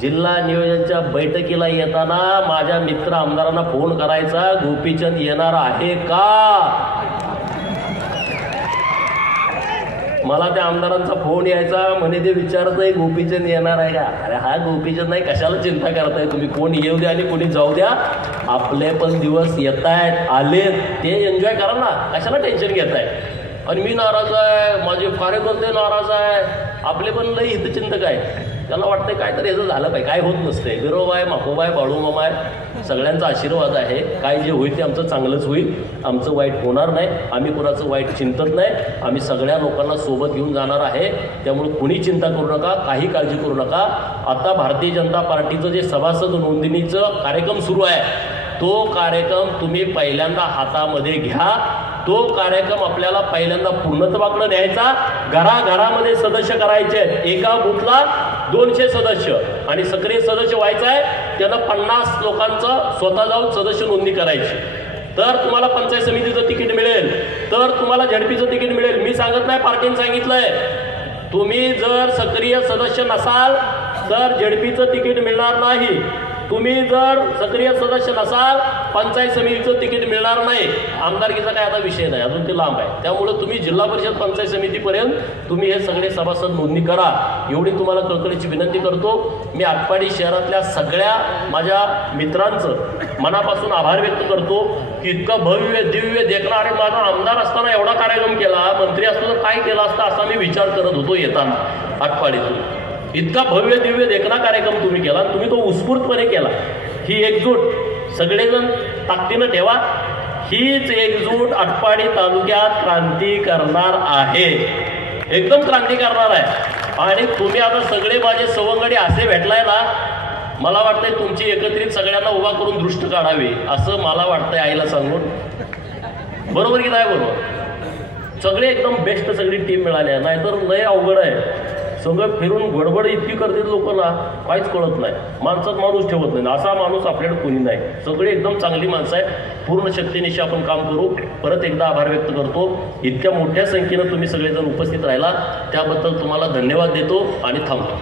जिल्हा नियोजनच्या बैठकीला येताना माझ्या मित्र आमदारांना फोन करायचा, गोपीचंद येणार आहे का. मला त्या आमदारांचा फोन यायचा, म्हणे ते विचारत नाही गोपीचंद येणार आहे का. अरे हा गोपीचंद नाही, कशाला चिंता करताय तुम्ही. कोण येऊ द्या आणि कोणी जाऊ द्या, आपले पण दिवस येत आहेत, आले ते एन्जॉय करा ना. कशाला टेन्शन घेताय. आणि मी नाराज आहे, माझे कार्यकर्ते नाराज आहे, आपले पण लई हितचिंतक आहे. त्याला वाटतंय काय तर याचं झालं पाहिजे. काय होत नसतंय. बिरोबाय, माकोबाय, बाळूमामाय, सगळ्यांचा आशीर्वाद आहे. काय जे होईल ते आमचं चांगलंच होईल. आमचं वाईट होणार नाही. आम्ही कोणाचं वाईट चिंतत नाही. आम्ही सगळ्या लोकांना सोबत घेऊन जाणार आहे. त्यामुळे कुणी चिंता करू नका, काही काळजी करू नका. आता भारतीय जनता पार्टीचं जे सभासद नोंदणीचं कार्यक्रम सुरू आहे, तो कार्यक्रम तुम्ही पहिल्यांदा हातामध्ये घ्या. तो कार्यक्रम आपल्याला पहिल्यांदा पूर्णत्वाकडे न्यायचा. घराघरामध्ये सदस्य करायचे आहेत. एका बूथला 200 सदस्य आणि सक्रिय सदस्य व्हायचं आहे. त्यांना 50 लोकांचं स्वतः जाऊन सदस्य नोंदणी करायची. तर तुम्हाला पंचायत समितीचं तिकीट मिळेल, तर तुम्हाला झडपीचं तिकीट मिळेल. मी सांगत नाही, पार्टीने सांगितलंय. तुम्ही जर सक्रिय सदस्य नसाल तर झडपीचं तिकीट मिळणार नाही. तुम्ही जर सक्रिय सदस्य नसाल, पंचायत समितीचं तिकीट मिळणार नाही. आमदारकीचा काय आता विषय नाही, अजून ते लांब आहे. त्यामुळे तुम्ही जिल्हा परिषद पंचायत समितीपर्यंत तुम्ही हे सगळे सभासद नोंदणी करा, एवढी तुम्हाला कळकळीची विनंती करतो. मी आटपाडी शहरातल्या सगळ्या माझ्या मित्रांचं मनापासून आभार व्यक्त करतो की इतकं भव्य दिव्य देखणं. अरे माझा आमदार असताना एवढा कार्यक्रम केला, मंत्री असतो तर काय केला असता असा मी विचार करत होतो येताना आटपाडीतून. इतका भव्य दिव्य देखणा कार्यक्रम तुम्ही केला, तुम्ही तो उत्स्फूर्तपणे केला. ही एकजूट सगळेजण ताकदीनं ठेवा. हीच एकजूट आटपाडी तालुक्यात क्रांती करणार आहे, एकदम क्रांती करणार आहे. आणि तुम्ही आता सगळे माझे सवंगडी असे भेटलाय ना, मला वाटतंय तुमची एकत्रित सगळ्यांना उभा करून दृष्ट काढावी असं मला वाटतंय आईला सांगून. बरोबर की नाही बरोबर. सगळे एकदम बेस्ट सगळी टीम मिळाली, नाहीतर लय अवघड आहे. सगळं फिरून गडबड इतकी करतात लोक ना, काहीच कळत नाही. माणसात माणूस ठेवत नाही, असा माणूस आपल्याकडे कोणी नाही. सगळे एकदम चांगली माणसं आहेत. पूर्ण शक्तीनिशी आपण काम करू. परत एकदा आभार व्यक्त करतो. इतक्या मोठ्या संख्येनं तुम्ही सगळेजण उपस्थित राहिला त्याबद्दल तुम्हाला धन्यवाद देतो आणि थांबतो.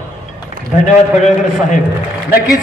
धन्यवाद पडळकर साहेब. नक्कीच